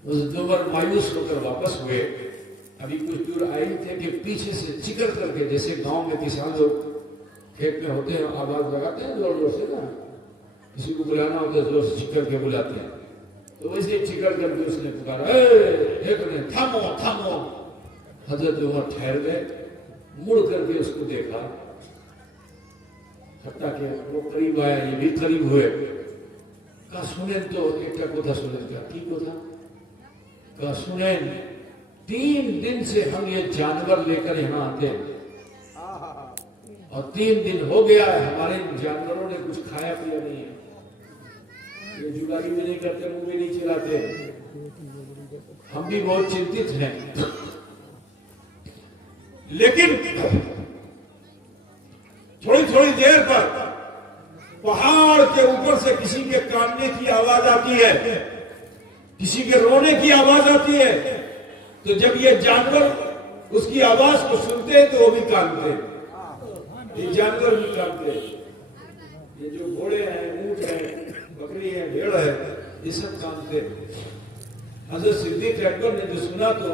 اس دوبر مایوس ہو کر واپس ہوئے، ابھی کچھ دور آئے تھے کہ پیچھے سے چکر کر کے، جیسے گاؤں میں کسان لوگ کھیت میں ہوتے ہیں آواز لگاتے ہیں زور زور سے نا، کسی کو بلانا ہوتا ہے زور سے چکر کے بلاتے ہیں، تو ویسے چکر کر کے اس نے پکارا، ایک نے تھامو تھامو۔ حضرت عمر ٹھہر گئے، مڑ کر کے اس کو دیکھا، حتیٰ کہ وہ قریب آیا، یہ بھی قریب ہوئے، کہا سنین تو ایک کو تھا، سنین کا ٹھیک کو تھا، کہا سنین 3 دن سے ہم یہ جانور لے کر یہاں آتے ہیں، اور 3 دن ہو گیا ہے ہمارے جانوروں نے کچھ کھایا پیا نہیں ہے، یہ جگاری بھی نہیں کرتے، منہ بھی نہیں چلاتے، ہم بھی بہت چنتت ہیں۔ لیکن تھوڑی تھوڑی دیر پر پہاڑ کے اوپر سے کسی کے کاننے کی آواز آتی ہے، کسی کے رونے کی آواز آتی ہے، تو جب یہ جانور اس کی آواز کو سنتے ہیں تو وہ بھی کانتے ہیں، یہ جانور بھی کانتے ہیں، یہ جو گھوڑے ہیں، اونٹ ہیں، بکری ہے، بھیڑ ہے، یہ سب کام تھے. حضرت صدیق اکبر نے جو سنا تو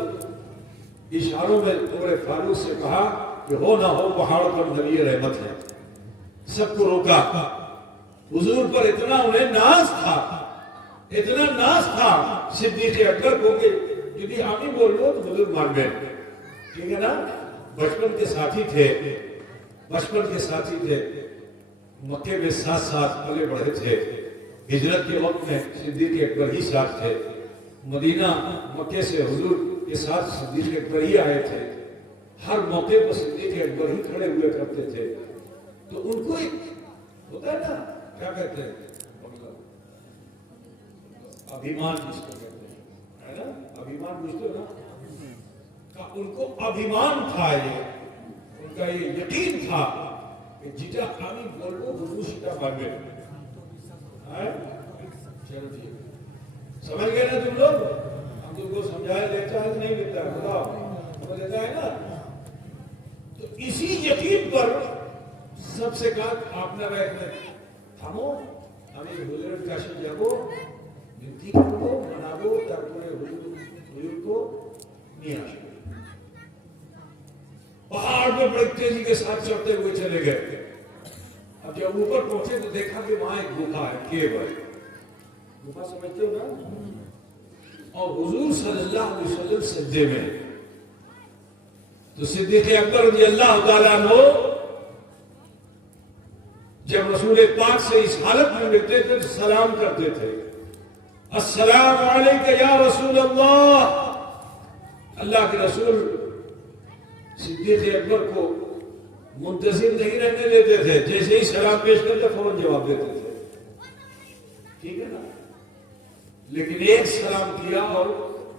اشاروں میں عمر فاروق سے کہا کہ ہو نہ ہو پہاڑ پر نبی رحمت ہے. سب کو روکا. حضور پر اتنا انہیں ناز تھا، اتنا ناز تھا صدیق اکبر کو کہ یدی آمی بول لو تو حضور مان گئے. ٹھیک ہے نا؟ بچپن کے ساتھی تھے، بچپن کے ساتھی تھے، مکے میں ساتھ ساتھ پلے بڑھے تھے. ہجرت کے وقت میں صدیق اکبر ہی ساتھ تھے. مدینہ مکے سے حضور کے ساتھ صدیق اکبر ہی آئے تھے. ہر موقع پر صدیق اکبر ہی کھڑے ہوئے کرتے تھے. تو ان کو ایک ہوتا ہے نا، کیا کہتے ہیں، ابھیمان جس کو کہتے ہیں، ہے نا؟ ابھیمان بوجھتے ہو نا؟ ان کو ابھیمان تھا، یہ ان کا یہ یقین تھا کہ جیتا آمی بول کو حضور شیطہ بانگے. چلو ٹھیک، سمجھ گئے نا تم لوگ؟ ہم تم کو سمجھایا لیتا ہے نہیں لیتا ہے، خدا سمجھ لیتا ہے نا. تو اسی یقین پر سب سے کہا آپ نے بیٹھ میں تھامو ہمیں حضور کا شد جاگو بنتی کرو منابو تاکہ حضور کو نہیں آشکو. پہاڑ میں بڑی تیزی کے ساتھ چڑھتے ہوئے چلے گئے. اب جب اوپر پہنچے تو دیکھا کہ وہاں ایک گفا ہے، کیو ہے. گفا سمجھتے ہو نا؟ اور حضور صلی اللہ علیہ وسلم سجدے میں. تو صدیق اکبر رضی اللہ تعالیٰ عنہ جب رسول پاک سے اس حالت میں ملتے تھے تو سلام کرتے تھے، السلام علیکہ یا رسول اللہ. اللہ کے رسول صدیق اکبر کو منتظر نہیں رہنے دیتے تھے، جیسے ہی سلام پیش کرتے فوراً جواب دیتے تھے. ٹھیک ہے نا؟ لیکن ایک سلام کیا اور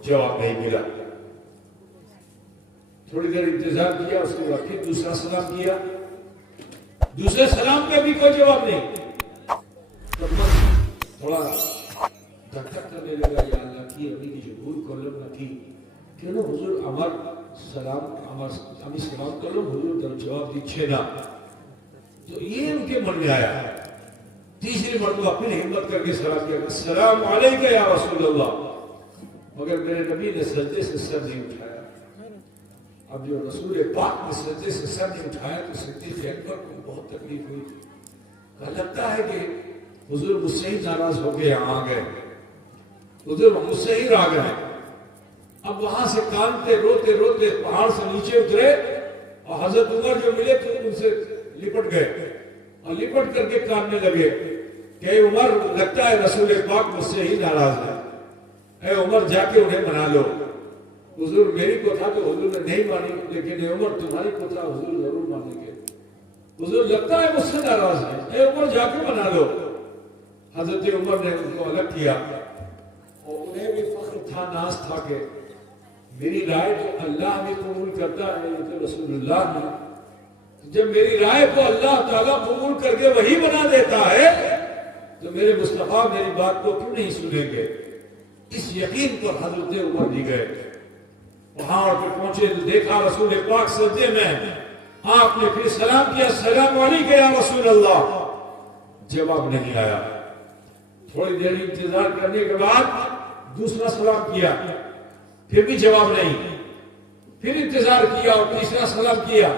جواب نہیں ملا. تھوڑی دیر انتظار کیا، اس کے بعد پھر دوسرا سلام کیا، دوسرے سلام پہ بھی کوئی جواب نہیں. تھوڑا دھک دھک کرنے لگا، یا اللہ کی ابھی کی جو بھول کر نہ کی کیوں حضور আমার سلام আমি سلام کرلم حضور در جواب دیچھے نا. تو یہ ان کے من میں آیا. تیسری مرتبہ پھر ہمت کر کے سلام کیا، السلام علیکہ یا رسول اللہ. مگر میرے نبی نے سجدے سے سر نہیں اٹھایا. اب جو رسول پاک نے سجدے سے سر نہیں اٹھایا تو صدیق اکبر کو بہت تکلیف ہوئی. کہا لگتا ہے کہ حضور مجھ سے ہی ناراض ہو کے یہاں آ گئے، حضور مجھ سے ہی راگ ہے. اب وہاں سے کانتے روتے روتے پہاڑ سے نیچے اترے اور حضرت عمر جو ملے تو ان سے لپٹ گئے اور لپٹ کر کے کاننے لگے کہ اے عمر لگتا ہے رسول پاک مجھ سے ہی ناراض ہے. اے عمر جا کے انہیں منا لو. حضور میری کو تھا تو حضور نے نہیں مانی، لیکن اے عمر تمہاری کو تھا حضور ضرور مانیں گے. حضور لگتا ہے مجھ سے ناراض ہے، اے عمر جا کے منا لو. حضرت عمر نے ان کو الگ کیا اور انہیں بھی فخر تھا، ناز تھا کہ میری رائے جو اللہ بھی قبول کرتا ہے یہ تو رسول اللہ نے. جب میری رائے کو اللہ تعالیٰ قبول کر کے وہی بنا دیتا ہے تو میرے مصطفیٰ میری بات کو کیوں نہیں سنیں گے. اس یقین پر حضرت عمر دی گئے. وہاں پہ پہنچے تو دیکھا رسول پاک سجدے میں. آپ نے پھر سلام کیا، السلام علیکم یا رسول اللہ. جواب نہیں آیا. تھوڑی دیر انتظار کرنے کے بعد دوسرا سلام کیا، پھر بھی جواب نہیں. پھر انتظار کیا اور تیسرا سلام کیا.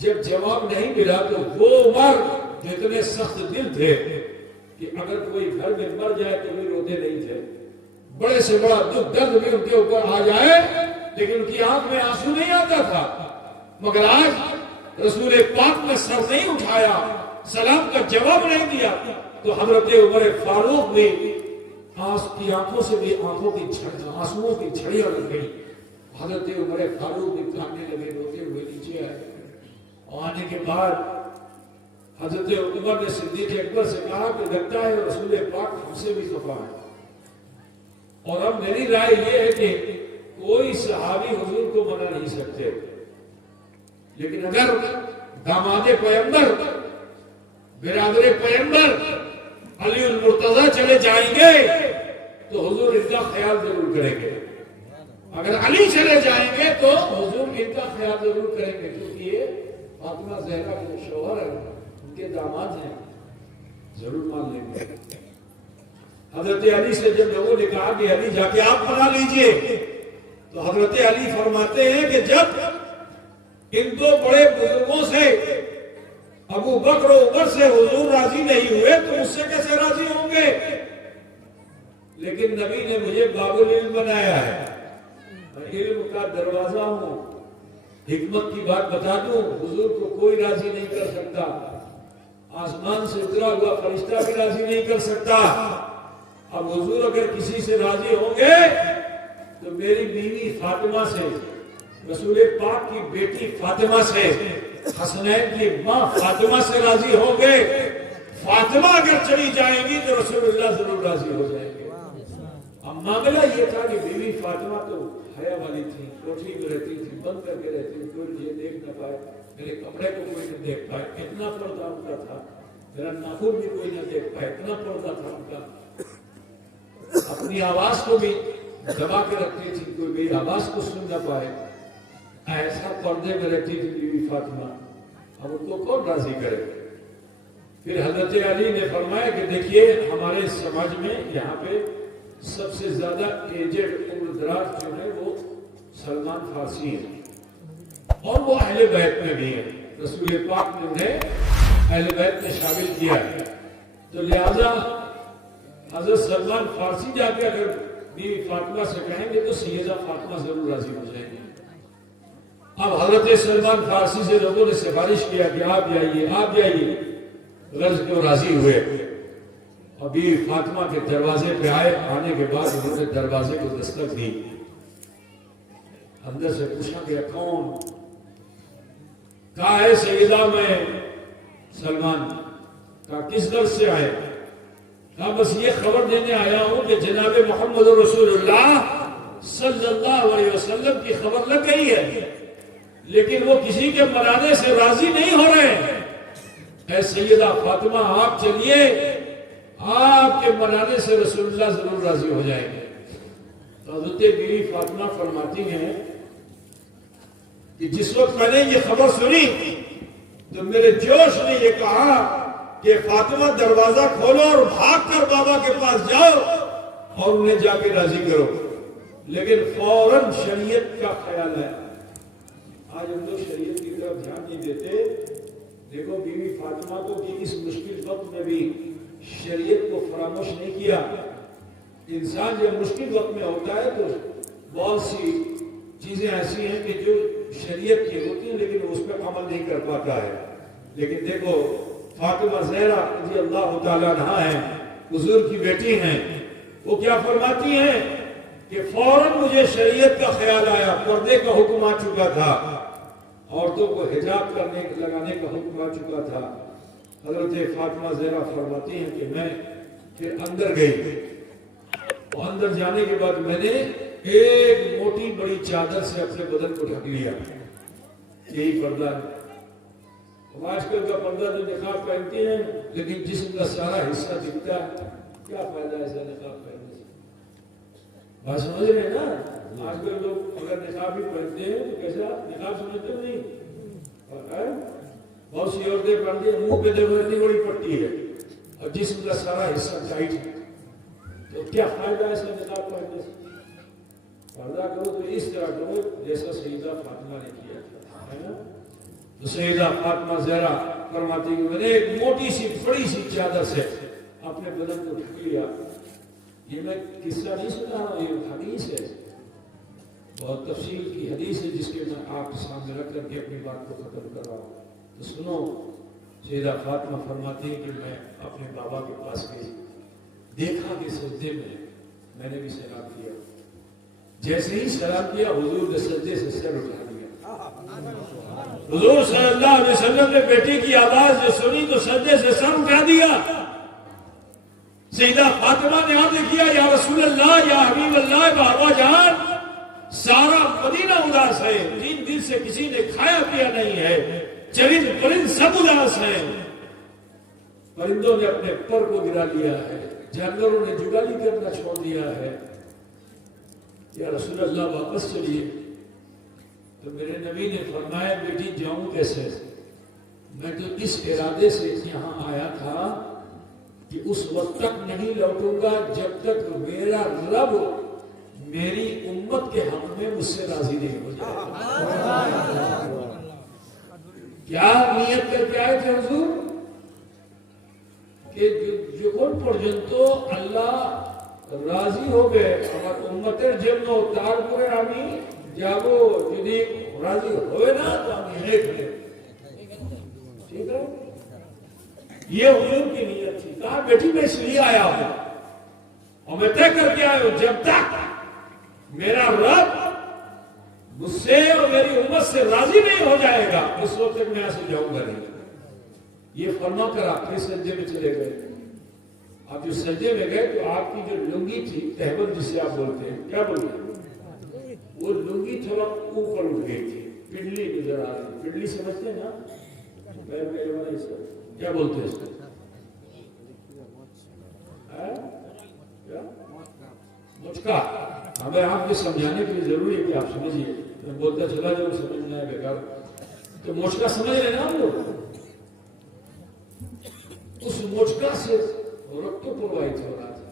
جب جواب نہیں ملا تو وہ عمر جو اتنے سخت دل تھے کہ اگر کوئی گھر میں مر جائے تو بھی روتے نہیں تھے. بڑے سے بڑا دکھ درد بھی ان کے اوپر آ جائے لیکن ان کی آنکھ میں آنسو نہیں آتا تھا. مگر آج رسول پاک نے سر نہیں اٹھایا، سلام کا جواب نہیں دیا تو حضرت عمر فاروق نے کی آنکھوں سے بھی آنکھوں کی آنسوؤں کی جھڑیاں لگ گئی. حضرت عمر فاروق بھی کاننے لگے، روتے ہوئے نیچے آئے. آنے کے بعد حضرت عمر نے صدیق اکبر سے کہا کہ لگتا ہے رسول پاک ہم سے بھی خفا ہے، اور اب میری رائے یہ ہے کہ کوئی صحابی حضور کو منا نہیں سکتے، لیکن اگر داماد پیغمبر برادر پیغمبر علی المرتضی چلے جائیں گے تو حضور ان کا خیال ضرور کریں گے. اگر علی چلے جائیں گے تو حضور ان کا خیال ضرور کریں گے، کیونکہ یہ فاطمہ زہرا کے شوہر ہیں، ان کے داماد ہیں، ضرور مان لیں گے. حضرت علی سے جب لوگوں نے کہا کہ علی جا کے آپ بنا لیجئے، تو حضرت علی فرماتے ہیں کہ جب ان دو بڑے بزرگوں سے ابو بکر و عمر سے حضور راضی نہیں ہوئے تو اس سے کیسے راضی ہوں گے؟ لیکن نبی نے مجھے باب العلم بنایا ہے، میں علم کا دروازہ ہوں، حکمت کی بات بتا دوں، حضور کو کوئی راضی نہیں کر سکتا، آسمان سے اترا ہوا فرشتہ بھی راضی نہیں کر سکتا۔ اب حضور اگر کسی سے راضی ہوں گے تو میری بیوی فاطمہ سے، رسول پاک کی بیٹی فاطمہ سے، حسنین کی ماں فاطمہ سے راضی ہوں گے۔ فاطمہ اگر چلی جائیں گی تو رسول اللہ ضرور راضی ہو جائیں گے۔ اب معاملہ یہ تھا کہ بیوی فاطمہ تو حیا والی تھی، کوٹھی میں رہتی تھی، بند کر کے رہتی تھی، کوئی یہ دیکھ نہ پائے، میرے کپڑے کو کوئی نہ دیکھ پائے، اتنا پردہ ان کا تھا، میرا ناخن بھی کوئی نہ دیکھ پائے، اتنا پردہ تھا ان کا۔ اپنی آواز کو بھی دبا کے رکھتی تھی، کوئی میری آواز کو سن نہ پائے، ایسا پردے میں رہتی تھی بیوی فاطمہ۔ اب ان کو کون راضی کرے؟ پھر حضرت علی نے فرمایا کہ دیکھیے ہمارے سماج میں یہاں پہ سب سے زیادہ ایجڈ عمر دراز جو ہے وہ سلمان فارسی ہیں، اور وہ اہل بیت میں بھی ہیں، رسول پاک نے انہیں اہل بیت میں شامل کیا ہے، تو لہذا حضرت سلمان فارسی جا کے اگر بیوی فاطمہ سے کہیں گے تو سیدہ فاطمہ ضرور راضی ہو جائیں گے۔ اب حضرت سلمان فارسی سے لوگوں نے سفارش کیا کہ آپ جائیے، غرض کے راضی ہوئے، اور بیوی فاطمہ کے دروازے پہ آئے، آنے کے بعد انہوں نے دروازے کو دستک دی، اندر سے پوچھا کہ کون؟ کہا ہے سیدہ میں سلمان۔ کہا کس غرض سے آئے؟ کہا بس یہ خبر دینے آیا ہوں کہ جناب محمد رسول اللہ صلی اللہ علیہ وسلم کی خبر لگ گئی ہے، لیکن وہ کسی کے منانے سے راضی نہیں ہو رہے ہیں۔ اے سیدہ فاطمہ آپ چلیے، آپ کے منانے سے رسول اللہ ضرور راضی ہو جائیں گے۔ تو حضرت بیوی فاطمہ فرماتی ہیں کہ جس وقت میں نے یہ خبر سنی تو میرے جوش نے یہ کہا کہ فاطمہ دروازہ کھولو اور بھاگ کر بابا کے پاس جاؤ اور انہیں جا کے راضی کرو، لیکن فوراً شریعت کا خیال ہے۔ آج ہم لوگ شریعت کی طرف دھیان نہیں دیتے۔ دیکھو بیوی فاطمہ کو کہ اس مشکل وقت میں بھی شریعت کو فراموش نہیں کیا۔ انسان جب مشکل وقت میں ہوتا ہے تو بہت سی چیزیں ایسی ہیں کہ جو شریعت کی ہوتی ہیں لیکن اس پہ عمل نہیں کر پاتا ہے، لیکن دیکھو فاطمہ زہرا رضی اللہ تعالیٰ عنہا ہیں، حضور کی بیٹی ہیں، وہ کیا فرماتی ہیں کہ فوراً مجھے شریعت کا خیال آیا، پردے کا حکم آ چکا تھا، عورتوں کو حجاب لگانے کا حکم آ چکا تھا۔ حضرت فاطمہ زہرا فرماتی ہیں کہ میں پھر اندر گئی، اور اندر جانے کے بعد میں نے ایک موٹی بڑی چادر سے اپنے بدن کو ڈھک لیا، یہی پردہ ہے۔ آج کل کا پردہ جو نقاب پہنتی ہیں لیکن جسم کا سارا حصہ دکھتا ہے، کیا فائدہ ایسا نقاب پہننے سے؟ بات سمجھ رہے ہیں نا؟ آج کل لوگ اگر نقاب بھی پہنتے ہیں تو کیسا نقاب سمجھتے نہیں، بہت سی عورتیں پہنتی ہیں، منہ پہ دیکھو اتنی بڑی پٹی ہے اور جسم کا سارا حصہ ٹائٹ ہے، تو کیا فائدہ ایسا نقاب پہننے سے؟ پردہ کرو تو اس طرح کرو جیسا سیدہ فاطمہ نے کیا ہے نا۔ تو سیدہ فاطمہ زہرا فرماتی کہ میں نے ایک موٹی سی بڑی سی چادر سے اپنے بدن کو ڈھک لیا۔ یہ میں قصہ نہیں سنا رہا ہوں، یہ حدیث ہے، بہت تفصیل کی حدیث ہے جس کے میں آپ سامنے رکھ کر کے اپنی بات کو ختم کر رہا ہوں۔ تو سنو، سیدہ فاطمہ فرماتی ہے کہ میں اپنے بابا کے پاس گئی، دیکھا کہ سجدے میں نے بھی سلام کیا، جیسے ہی سلام کیا حضور نے سجدے سے سر اٹھا دیا۔ حضور صلی اللہ علیہ وسلم نے بیٹی کی آواز جو سنی تو سجدے سے سر اٹھا دیا۔ سیدہ فاطمہ نے عرض کیا یا رسول اللہ، یا حبیب اللہ، بابا جان سارا مدینہ اداس ہے، 3 دن سے کسی نے کھایا پیا نہیں ہے، چرند پرند سب اداس ہیں، پرندوں نے اپنے پر کو گرا لیا ہے، جانوروں نے جگالی کرنا چھوڑ دیا ہے، یا رسول اللہ واپس چلیے۔ تو میرے نبی نے فرمایا بیٹی جاؤں کیسے؟ میں تو اس ارادے سے یہاں آیا تھا کہ اس وقت تک نہیں لوٹوں گا جب تک میرا رب میری امت کے حق میں مجھ سے راضی نہیں ہو جائے. کیا نیت کر کے آئے تھے حضور کہ যখন পর্যন্ত আল্লাহ রাজি হবে আমার উম্মতের জন্য তারপরে আমি যাব, যদি রাজি হবে না তো আমি হেঁটে. ٹھیک ہے, یہ حضور کی نیت تھی. کہا بیٹی میں اس لیے آیا ہوں اور میں طے کر کے آیا ہوں جب تک میرا رب مجھ سے اور میری امت سے راضی نہیں ہو جائے گا اس وقت تک میں ایسے جاؤں گا نہیں. یہ فرما کر آپ پھر سجدے میں چلے گئے. آپ جو سجدے میں گئے تو آپ کی جو لنگی تھی تہبند جسے آپ بولتے ہیں, کیا بولتے ہیں, وہ لنگی تھوڑا اوپر اٹھ گئی تھی, پنڈلی نظر آ رہی. پنڈلی سمجھتے ہیں نا, کیا بولتے ہیں اس کو, مچکا. ہمیں آپ کو سمجھانے کے لیے ضروری ہے کہ آپ سمجھیے. میں بولتا چلا جاؤ, سمجھنا ہے بیکار. تو مچکا سمجھ رہے نا ہم لوگ, اس مچکا سے رکت پروائت ہو رہا تھا.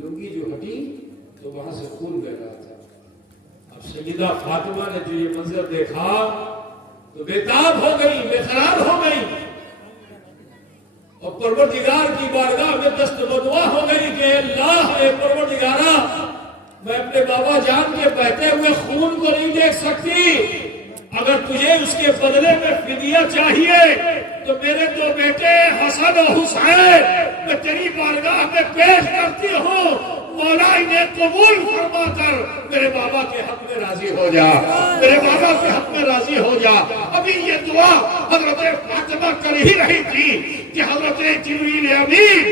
لنگی جو ہٹی تو وہاں سے خون بہ رہا تھا. اب سیدہ فاطمہ نے جو یہ منظر دیکھا تو بےتاب ہو گئی, بے قرار ہو گئی, اور پروردگار کی بارگاہ میں دست بدعا ہو گئی کہ اللہ اے پروردگارا, میں اپنے بابا جان کے بہتے ہوئے خون کو نہیں دیکھ سکتی. اگر تجھے اس کے بدلے میں فدیہ چاہیے تو میرے دو بیٹے حسن و حسین میں تیری بارگاہ میں پیش کرتی ہوں. مولا انہیں قبول فرما کر میرے بابا کے حق میں راضی ہو جا, میرے بابا کے حق میں راضی ہو جا. ابھی یہ دعا حضرت فاطمہ کر ہی رہی تھی کہ حضرت جبریل امین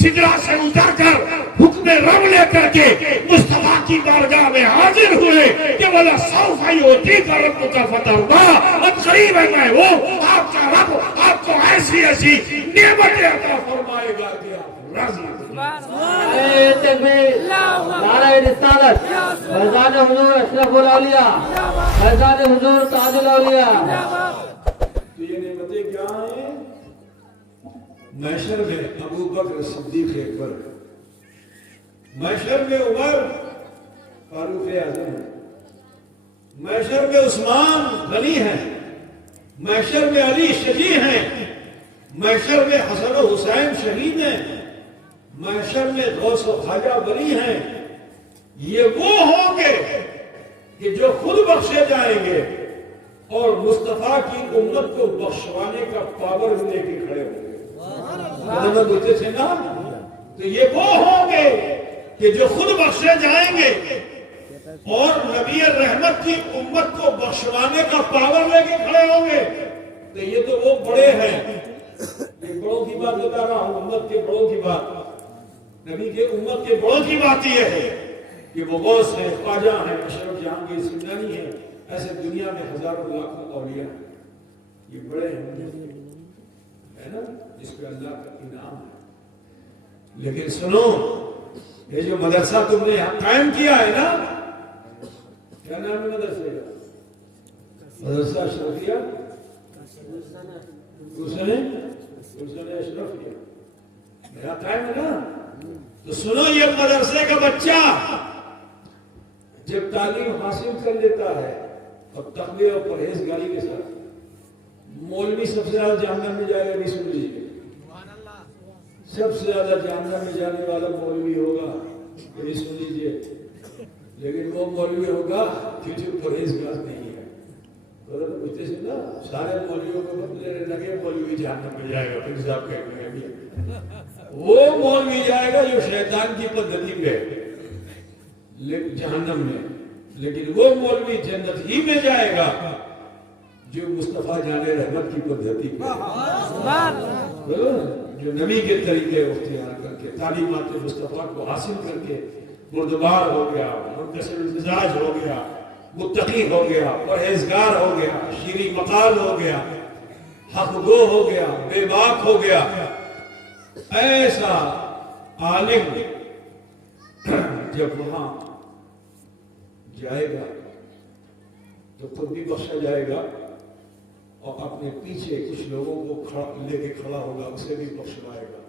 سدرا سے اتر کر حکم رب لے کر کے مصطفیٰ کی بارگاہ میں حاضر ہوئے کہ وَلَا سَوْفَ يُعْطِيكَ رَبُّكَ فَتَرْضَىٰ. اب قریب ہے میں وہ, آپ کا رب آپ کو ایسی ایسی نعمتیں عطا فرمائے گا کہ آپ راضی ہو. نعرہ تکبیر, نعرہ رسالت, فیضان حضور اشرف الاولیاء, فیضان حضور تاج الاولیاء. تو یہ نعمتیں کیا ہیں؟ محشر میں ابو بکر صدیق اکبر, محشر میں عمر فاروق اعظم, محشر میں عثمان غنی ہیں, محشر میں علی شجیع ہیں, محشر میں حسن و حسین شہید ہیں, محشر میں غوث و خواجہ ولی ہیں. یہ وہ ہوں گے کہ جو خود بخشے جائیں گے اور مصطفیٰ کی امت کو بخشوانے کا پاور لے کے کھڑے ہوں گے. بولتے تھے نا, تو یہ وہ ہوں گے کہ جو خود بخشے جائیں گے اور نبی رحمت کی امت کو بخشوانے کا پاور لے کے کھڑے ہوں گے. تو یہ تو وہ بڑے ہیں, یہ بڑوں کی بات بتا رہا ہوں, امت کے بڑوں کی بات, نبی کے امت کے بڑوں کی بات یہ ہے کہ وہ غوث ہیں, خواجہ ہیں, اشرف جہانگیر سندانی ہیں. ایسے دنیا میں ہزاروں لاکھوں اولیاء ہیں, یہ بڑے ہیں ہے نا, جس پہ اللہ کا انعام ہے. لیکن سنو, یہ جو مدرسہ تم نے یہاں قائم کیا ہے نا, کیا نام ہے مدرسے کا؟ مدرسہ اشرفیہ حسن اشرفیہ میرا قائم ہے نا. تو سنو, یہ مدرسے کا بچہ جب تعلیم حاصل کر لیتا ہے اور تقوی اور پرہیزگاری کے ساتھ, مولوی سب سے زیادہ جہنم میں جائے گا, نہیں سن لیجیے, سب سے زیادہ جہنم میں جانے والا مولوی ہوگا, یہ سن لیجیے, لیکن وہ مولوی ہوگا کہ جو پرہیزگار نہیں ہے. پوچھتے سے نا, سارے مولویوں کو بدلے لگے, مولوی جہنم میں جائے گا, پھر صاحب کہتے ہیں وہ مولوی جائے گا جو شیطان کی پدھتی پہ جہنم میں, لیکن وہ مولوی جنت ہی میں جائے گا جو مصطفیٰ جان رحمت کی پدھتی پہ, جو نبی کے طریقے اختیار کر کے تعلیمات مصطفیٰ کو حاصل کر کے بردبار ہو گیا, منتصر المزاج ہو گیا, متقی ہو گیا, پرہیزگار ہو گیا, شیریں مقال ہو گیا, حق گو ہو گیا, بے باک ہو گیا. ایسا عالم جب وہاں جائے گا تو خود بھی بخشا جائے گا اور اپنے پیچھے کچھ لوگوں کو لے کے کھڑا ہوگا, اسے بھی بخشوائے گا.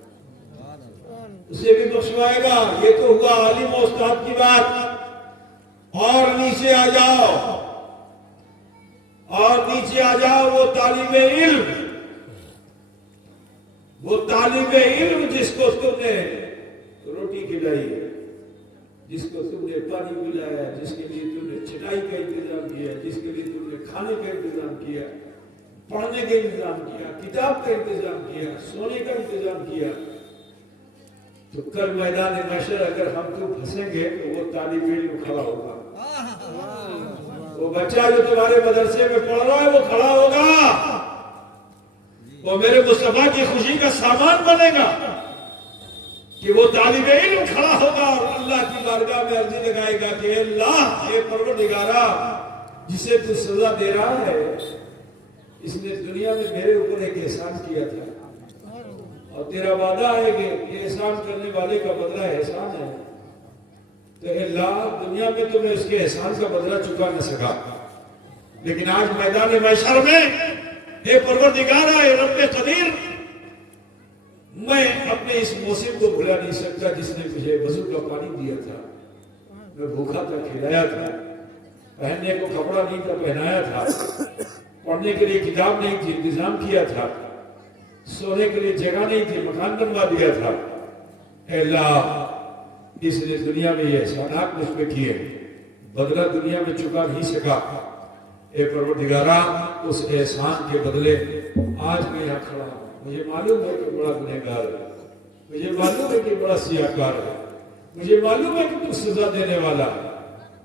اسے بھی بخشوائے گا۔ یہ تو ہوا عالم و استاد کی بات۔ اور نیچے آ جاؤ، اور نیچے آ جاؤ، وہ طالب علم، وہ طالب علم جس کو تم نے روٹی کھلائی، جس کو تم نے پانی پلایا، جس کے لیے تم نے چٹائی کا انتظام کیا، جس کے لیے تم نے کھانے کا انتظام کیا، پڑھنے کا انتظام کیا، کتاب کا انتظام کیا، سونے کا انتظام کیا، تو کل میدان محشر اگر ہم تو پھنسیں گے تو وہ طالب علم کھڑا ہوگا، وہ بچہ جو تمہارے مدرسے میں پڑھ رہا ہے وہ کھڑا ہوگا، وہ میرے مصطفیٰ کی خوشی کا سامان بنے گا کہ وہ طالب علم کھڑا ہوگا اور اللہ کی بارگاہ میں عرضی لگائے گا کہ اللہ، اے پروردگارا، جسے تو سزا دے رہا ہے اس نے دنیا میں میرے اوپر ایک احسان کیا تھا، اور تیرا وعدہ ہے کہ یہ احسان کرنے والے کا بدلہ احسان ہے، تو اے اللہ دنیا میں تمہیں اس کے احسان کا بدلہ چکا نہ سکا، لیکن آج میدان محشر میں اے پروردگارا، اے رب قدیر، میں اپنے اس موسم کو بھلا نہیں سکتا جس نے مجھے وضو کا پانی دیا تھا، میں بھوکا تھا کھلایا تھا، پہننے کو کپڑا نہیں تھا پہنایا تھا، پڑھنے کے لیے کتاب نہیں تھی انتظام کیا تھا، سونے کے لیے جگہ نہیں تھی مکان بنوا دیا تھا، اے اللہ اس نے دنیا میں یہ احسانات مجھ پہ کیے، بدلہ دنیا میں چکا نہیں سکا، اے پروردگارا اس احسان کے بدلے آج میں یہاں کھڑا ہوں، مجھے معلوم ہے کہ بڑا گنہگار ہے، مجھے معلوم ہے کہ بڑا سیاہکار ہے، مجھے معلوم ہے کہ تو سزا دینے والا ہے،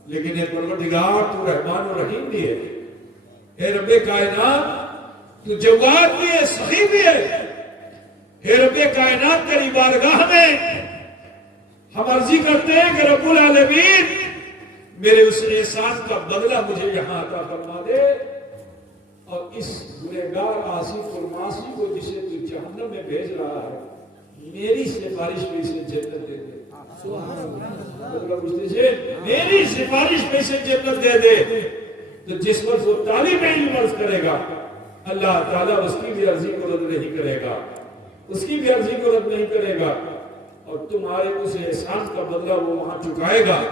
لیکن اے پروردگار تو رحمان و رحیم بھی ہے، اے رب کائنات تو جواد بھی ہے، سخی بھی ہے، اے رب کائنات تیری بارگاہ میں ہم عرضی کرتے ہیں کہ رب العالمین میرے اس احسان کا بدلہ مجھے یہاں عطا فرما دے، اور اس گنہگار آصف اور معاصی کو جسے تو جہنم میں بھیج رہا ہے میری سفارش میں اسے جنت دے دے، میری سفارش میں اسے جنت دے دے، تو جس وقت وہ طالب علم عرض کرے گا اللہ تعالیٰ اس کی بھی عرضی کو رد نہیں کرے گا، اس کی بھی عرضی کو رد نہیں کرے گا، اور تمہارے اس احسان کا بدلہ وہ وہاں چکائے گا،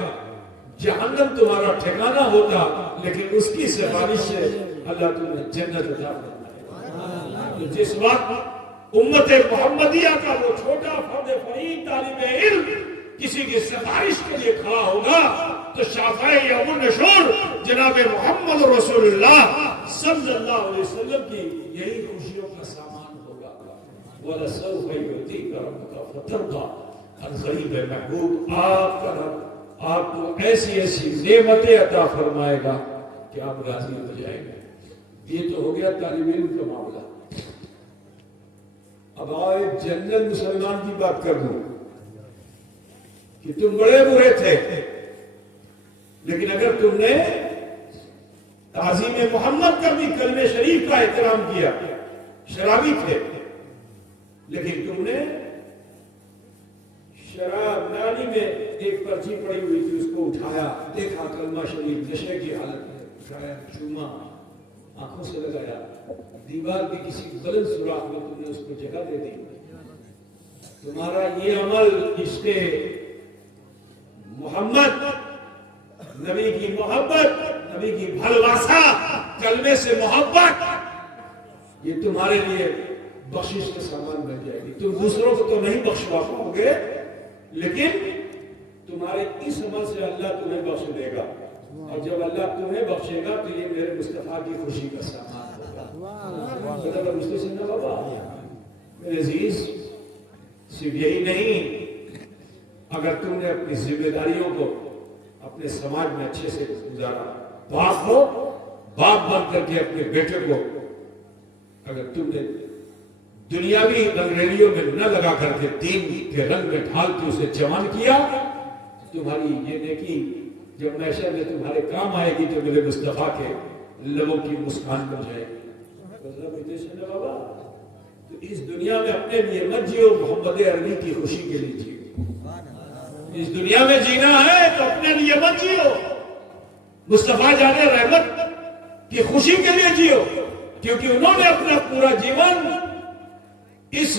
جہنم تمہارا ٹھکانہ ہوتا لیکن اس کی سفارش سے اللہ تمہیں جنت عطا فرمائے گا۔ جس وقت امت محمدیہ کا وہ چھوٹا فرد فرید طالب علم کسی کی سفارش کے لیے کھڑا ہوگا تو شافع یوم النشور جناب محمد رسول اللہ صلی اللہ علیہ وسلم کی یہی خوشیوں کا سامان ہوگا۔ وَلَسَوْفَ يُعْطِيكَ رَبُّكَ فَتَرْضَىٰ، الغریب محبوب آپ کو ایسی ایسی نعمتیں عطا فرمائے گا کہ آپ راضی ہو جائیں گے۔ یہ تو ہو گیا طالب علم کا معاملہ۔ اب آؤ جنرل مسلمان کی بات کر دوں کہ تم بڑے برے تھے، لیکن اگر تم نے تعظیم محمد کا بھی کلمہ شریف کا احترام کیا، شرابی تھے لیکن تم نے شراب نالی میں ایک پرچی پڑی ہوئی تھی اس کو اٹھایا، دیکھا کلمہ شریف نشے کی حالت میں اٹھایا، چوما، آنکھوں سے لگایا، دیوار کی کسی بلند سوراخ میں تم نے اس کو جگہ دے دی۔ تمہارا یہ عمل عشق محمد، نبی کی محبت، نبی کی بھلواسا، کلمے سے محبت، یہ تمہارے لیے بخشش کا سامان بن جائے گی۔ تم دوسروں کو تو نہیں بخشوا پاؤ گے لیکن تمہارے اس عمل سے اللہ تمہیں بخش دے گا، اور جب اللہ تمہیں بخشے گا تو یہ میرے مصطفیٰ کی خوشی کا سامان ہوگا۔ بابا میرے عزیز، صرف یہی نہیں، اگر تم نے اپنی ذمہ داریوں کو اپنے سماج میں اچھے سے گزارا، باپ بن کر کے اپنے بیٹے کو اگر تم نے دنیاوی رنگریلیوں میں نہ لگا کر کے دین کے رنگ میں ڈھال کے اسے جوان کیا، تمہاری یہ نیکی جب محشر میں تمہارے کام آئے گی تو میرے مصطفیٰ کے لبوں کی مسکان بن جائے گی۔ بابا تو اس دنیا میں اپنے لیے مت جیو، محمد عربی کی خوشی کے لیے جیو۔ اس دنیا میں جینا ہے تو اپنے لیے مت جیو، مصطفیٰ جان رحمت کی خوشی کے لیے جیو، کیونکہ انہوں نے اپنا پورا جیون اس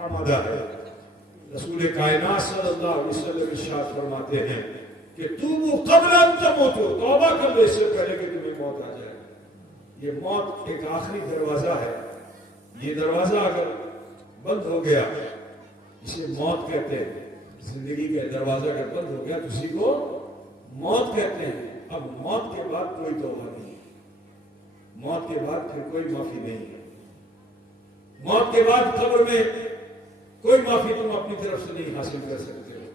آمادہ ہے۔ رسول کائنات صلی اللہ علیہ وسلم ارشاد فرماتے ہیں کہ توبوا قبل ان تموتوا، توبہ کر لو اس سے پہلے کہ تمہیں موت آ جائے۔ یہ موت ایک آخری دروازہ ہے، یہ دروازہ اگر بند ہو گیا، اسے موت کہتے ہیں۔ زندگی کا دروازہ اگر بند ہو گیا تو اسی کو موت کہتے ہیں۔ اب موت کے بعد کوئی توبہ نہیں ہے، موت کے بعد پھر کوئی معافی نہیں ہے، موت کے بعد قبر میں کوئی معافی تم اپنی طرف سے نہیں حاصل کر سکتے ہو،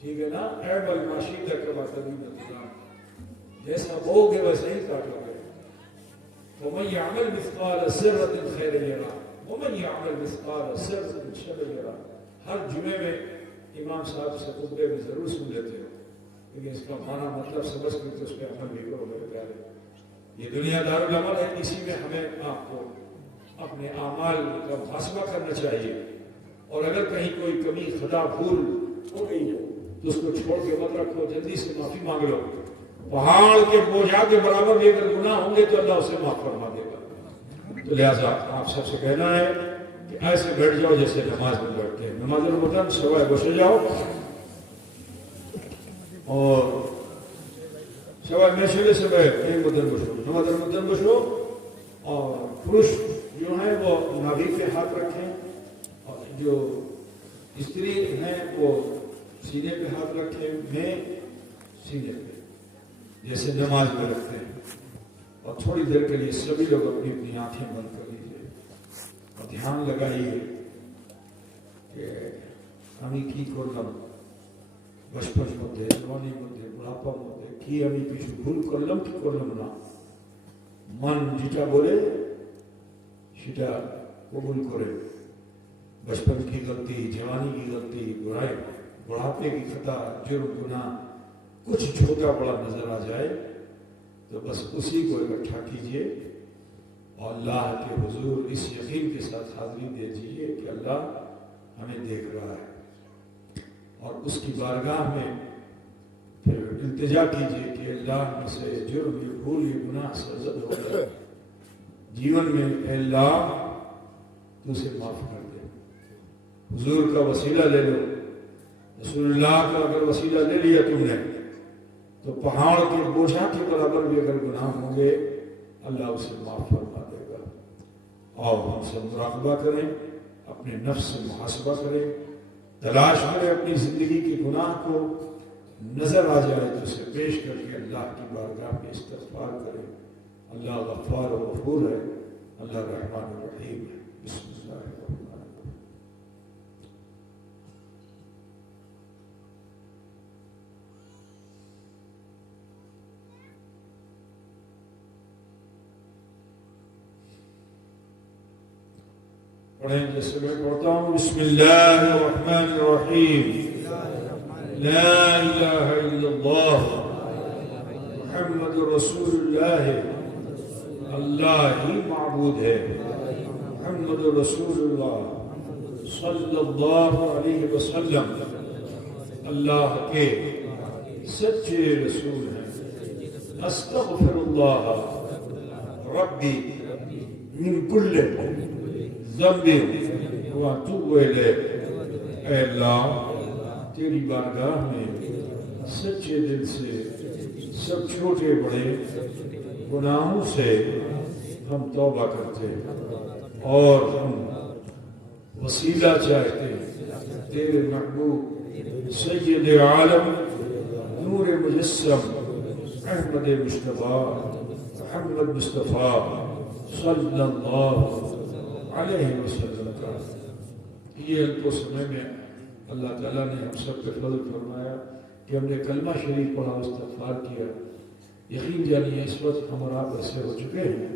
ٹھیک ہے نا؟ اعمل ما شئت کما تدین تدان، جیسا بو گے ویسے ہی کاٹو گے۔ ومن یعمل مثقال ذرۃ خیرا یرہ ومن یعمل مثقال ذرۃ شرا یرہ۔ ہر جمعے میں امام صاحب سے خطبے میں ضرور سن لیتے ہو، لیکن اس کا معنی مطلب سمجھ کر کے اس پہ عمل بھی کرو میرے پیارے۔ یہ دنیا دارالعمل ہے، اسی میں ہمیں آپ کو اپنے اعمال کا محاسبہ کرنا چاہیے، اور اگر کہیں کوئی کمی خطا بھول ہو گئی ہو تو اس کو چھوڑ کے مت رکھو، جلدی سے معافی مانگ لو۔ پہاڑ کے بوجھا کے برابر بھی اگر گناہ ہوں گے تو اللہ اسے معاف فرما دے گا۔ تو لہٰذا آپ سب سے کہنا ہے کہ ایسے بیٹھ جاؤ جیسے نماز میں بیٹھتے ہیں، نماز المتن سوائے بسے جاؤ، اور سوائے میشلے سے بیٹھ ایک مدن بسو، نماز المتن بسو، اور پروش جو ہیں وہ نابی پہ ہاتھ رکھیں، اور جو استری ہیں وہ سینے پہ ہاتھ رکھیں، میں سینے پہ جیسے نماز میں رکھتے ہیں۔ اور تھوڑی دیر کے لیے سبھی لوگ اپنی اپنی آنکھیں بند کر لیجیے اور دھیان لگائیے کہ ہمیں کی کرلم بچپن مدے جوانی مدے بڑھاپا مدے کی ہمیں پیچھو بھول کرلم کی کرلم نا من جیٹا بولے شیٹا قبول کرے۔ بچپن کی غلطی، جوانی کی غلطی، برائی، بڑھاپے کی خطا، جرم، گناہ کچھ چھوٹا بڑا نظر آ جائے تو بس اسی کو اکٹھا کیجئے اور اللہ کے حضور اس یقین کے ساتھ حاضری دے دیجیے کہ اللہ ہمیں دیکھ رہا ہے، اور اس کی بارگاہ میں پھر التجا کیجئے کہ اللہ میں سے جرم، یہ بھول، یہ گناہ سرزد ہو گیا جیون میں، اے اللہ تو اسے معاف کر دے۔ حضور کا وسیلہ لے لو، رسول اللہ کا اگر وسیلہ لے لیا تم نے تو پہاڑ کے بوجھا کے برابر بھی اگر گناہ ہوں گے اللہ اسے معاف فرما دے گا۔ اور ہم سے مراقبہ کریں، اپنے نفس سے محاسبہ کریں، تلاش کریں اپنی زندگی کے گناہ کو، نظر آ جائے تو اسے پیش کر کے اللہ کی بارگاہ میں استغفار کریں۔ اللہ غفار و غفور ہے، اللہ رحمان و رحیم ہے۔ بسم اللہ الرحمن الرحیم۔ پڑھیں جیسے میں پڑھتا ہوں، بسم اللہ الرحمن الرحیم، لا الہ الا اللہ محمد رسول اللہ، اللہ ہی معبود ہے، محمد رسول اللہ صلی اللہ علیہ وسلم اللہ کے سچے رسول ہیں۔ استغفر اللہ ربی من کل ذنب واتوب الیہ۔ اے اللہ تیری بارگاہ میں سچے دل سے سب چھوٹے بڑے گناہوں سے ہم توبہ کرتے ہیں اور ہم وسیلہ چاہتے ہیں تیرے محبوب سید عالم نور مجسم احمد مصطفیٰ محمد مصطفیٰ صلی اللہ علیہ وسلم کا۔ یہ الکو سمے میں اللہ تعالیٰ نے ہم سب پہ فضل فرمایا کہ ہم نے کلمہ شریف پڑھا، استغفار کیا۔ یقین جانیے اس وقت ہم اور آپ ایسے ہو چکے ہیں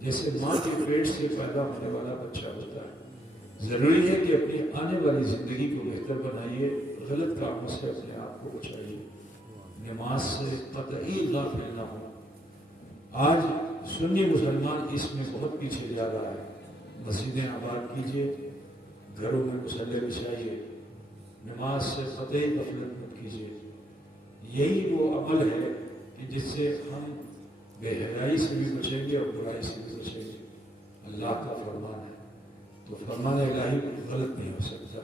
جیسے ماں کے پیٹ سے پیدا ہونے والا بچہ ہوتا ہے۔ ضروری ہے کہ اپنی آنے والی زندگی کو بہتر بنائیے، غلط کاموں سے اپنے آپ کو بچائیے، نماز سے قطعی غافل نہ ہو۔ آج سنی مسلمان اس میں بہت پیچھے جا رہا ہے۔ مسجدیں آباد کیجیے، گھروں میں مصلی بچھائیے، نماز سے قطعی غفلت مت کیجیے۔ یہی وہ عمل ہے کہ جس سے ہم بے حیائی سے بھی بچیں گے اور برائی سے بھی بچیں گے۔ اللہ کا فرمان ہے، تو فرمان الہی غلط نہیں ہو سکتا۔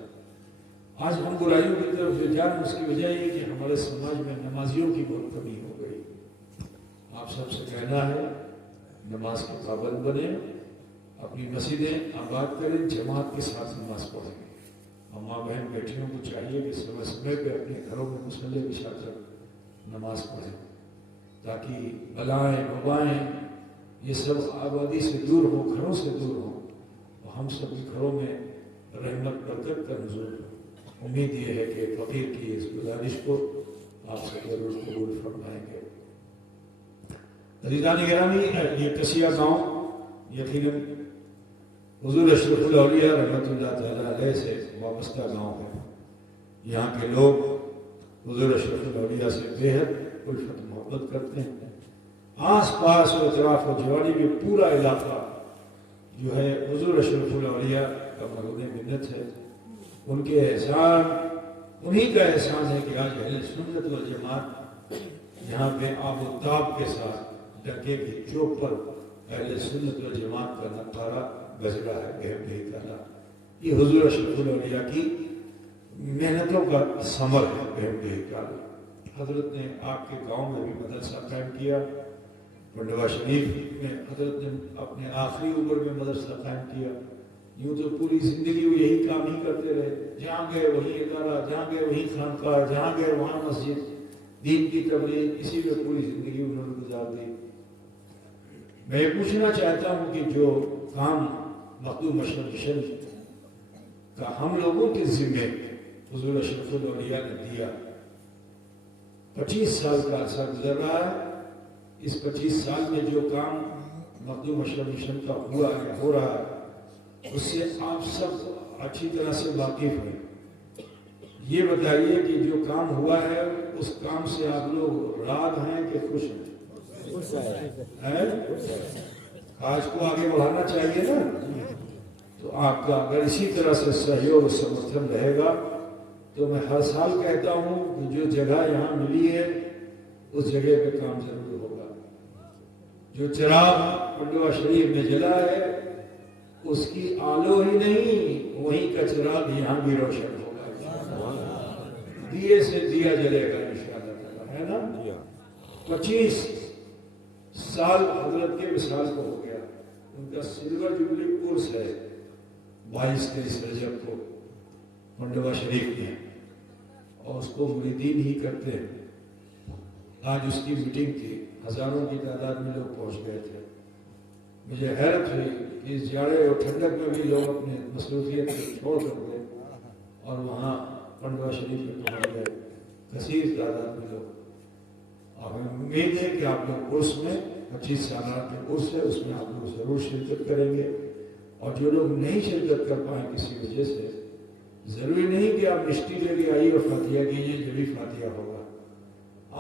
آج ہم برائیوں کی طرف سے جان، اس کی وجہ یہ کہ ہمارے سماج میں نمازیوں کی بہت کمی ہو گئی۔ آپ سب سے کہنا ہے نماز کے پابند بنیں، اپنی مسجدیں آباد کریں، جماعت کے ساتھ نماز پڑھیں۔ اور ماں بہن بیٹیوں کو چاہیے کہ سمے سمے پہ اپنے گھروں میں مصلی بچھا کر نماز پڑھیں، تاکہ بلائیں وبائیں یہ سب آبادی سے دور ہو، گھروں سے دور ہو، اور ہم سب کے گھروں میں رحمت برکت کا نزول ہو۔ امید یہ ہے کہ فقیر کی اس گزارش کو آپ سے ضرور قبول فرمائیں گے۔ عزیزان گرامی، یہ کسیہ گاؤں یقیناً حضور اشرف الاولیاء رحمۃ اللہ تعالیٰ علیہ سے وابستہ گاؤں ہے۔ یہاں کے لوگ حضور اشرف الاولیاء سے بے حد الفت محبت کرتے ہیں۔ آس پاس و اطراف و جوانی میں پورا علاقہ جو ہے حضور اشرف الاولیاء کا مرہون منت ہے۔ ان کے احسان، انہی کا احسان ہے کہ آج اہل سنت والجماعت یہاں پہ آب و تاب کے ساتھ ڈکے کی چوک پر اہل سنت والجماعت کا نقارہ بج رہا ہے بہت تعالیٰ۔ یہ حضور اشرف الاولیاء کی محنتوں کا ثمر ہے بہت تعالیٰ۔ حضرت نے آپ کے گاؤں میں بھی مدرسہ قائم کیا، پنڈوا شریف میں حضرت نے اپنے آخری عمر میں مدرسہ قائم کیا۔ یوں تو پوری زندگی وہ یہی کام ہی کرتے رہے، جہاں گئے وہی ادارہ، جہاں گئے وہی خانقاہ، جہاں گئے وہاں مسجد، دین کی تبلیغ، اسی میں پوری زندگی انہوں نے گزار دی۔ میں یہ پوچھنا چاہتا ہوں کہ جو کام مخدوم اشرف مشن کا ہم لوگوں کے ذمے حضور اشرف الاولیاء نے دیا، 25 سال کا عرصہ گزر رہا ہے۔ اس 25 سال میں جو کام مخدوم اشرف مشن کا ہوا ہے، ہو رہا ہے، اس سے آپ سب اچھی طرح سے واقف ہیں۔ یہ بتائیے کہ جو کام ہوا ہے اس کام سے آپ لوگ راض ہیں کہ خوش ہیں؟ آج کو آگے بڑھانا چاہیے نا، تو آپ کا اگر اسی طرح سے سہیوگ و سمرتھن رہے گا تو میں ہر سال کہتا ہوں کہ جو جگہ یہاں ملی ہے اس جگہ پہ کام ضرور ہوگا۔ جو چراغ پنڈوا شریف میں جلا ہے اس کی آلو ہی نہیں، وہیں کا چراغ یہاں بھی روشن ہوگا، دیے سے دیا جلے گا انشاءاللہ تعالی، ہے نا؟ 25 سال حضرت کے وصال کو ہو گیا۔ ان کا سلور جبلی کورس ہے 22-23 رجب کو پنڈوا شریف میں، اور اس کو مریدین ہی کرتے ہیں۔ آج اس کی میٹنگ تھی، ہزاروں کی تعداد میں لوگ پہنچ گئے تھے۔ مجھے حیرت ہوئی کہ اس جاڑے اور ٹھنڈک میں بھی لوگ اپنے مصروفیت کو چھوڑ کر گئے اور وہاں پنڈوا شریف میں پہنچ گئے، کثیر تعداد میں لوگ۔ اور ہمیں امید ہے کہ آپ لوگ عرس میں 25 سالہ کے عرس ہے، اس میں آپ لوگ ضرور شرکت کریں گے۔ اور جو لوگ نہیں شرکت کر پائیں کسی وجہ سے، ضروری نہیں کہ آپ مشتی لے کے آئیے اور فاتحہ کیجیے، جبھی فاتحہ ہوگا۔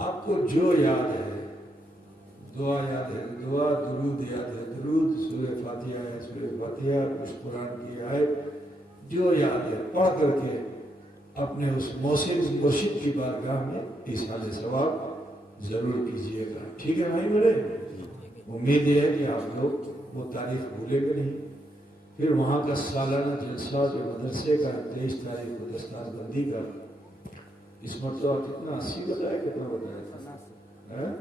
آپ کو جو یاد ہے، دعا یاد ہے دعا، درود یاد ہے درود، سورہ فاتحہ ہے سورہ فاتحہ، کچھ قرآن کی آیت جو یاد ہے پڑھ کر کے اپنے اس موسم مرشد کی بارگاہ میں ایصال ثواب ضرور کیجیے گا۔ ٹھیک ہے بھائی میرے؟ امید یہ ہے کہ آپ لوگ وہ تاریخ بھولے گا نہیں۔ پھر وہاں کا سالانہ جلسہ جو مدرسے کا 23 تاریخ کو دستار بندی کا، اس مرتبہ کتنا 80 بتایا، کتنا بتایا تھا؟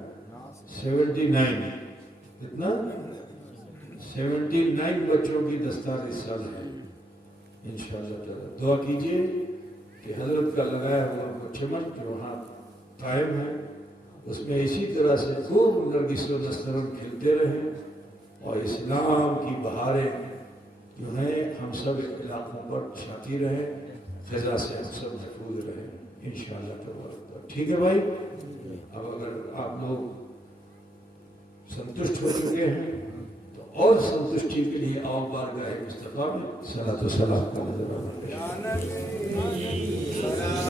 79 کتنا؟ 79 بچوں کی دستار اس سال ہے انشاءاللہ تعالی۔ دعا کیجئے کہ حضرت کا لگایا ہوا وہ چمن جو وہاں قائم ہے، اس میں اسی طرح سے خوب نرگس و نسترن کھلتے رہیں، اور اسلام کی بہاریں جو ہیں ہم سب علاقوں پر چھاتی رہیں، خزاں سے ہم سب محفوظ رہیں انشاءاللہ تعالی۔ ٹھیک ہے بھائی؟ اب اگر آپ لوگ سنتشٹ ہو چکے ہیں تو اور سنتشٹی کے لیے آؤ بارگاہ مصطفیٰ میں صلاۃ و سلام کا نظر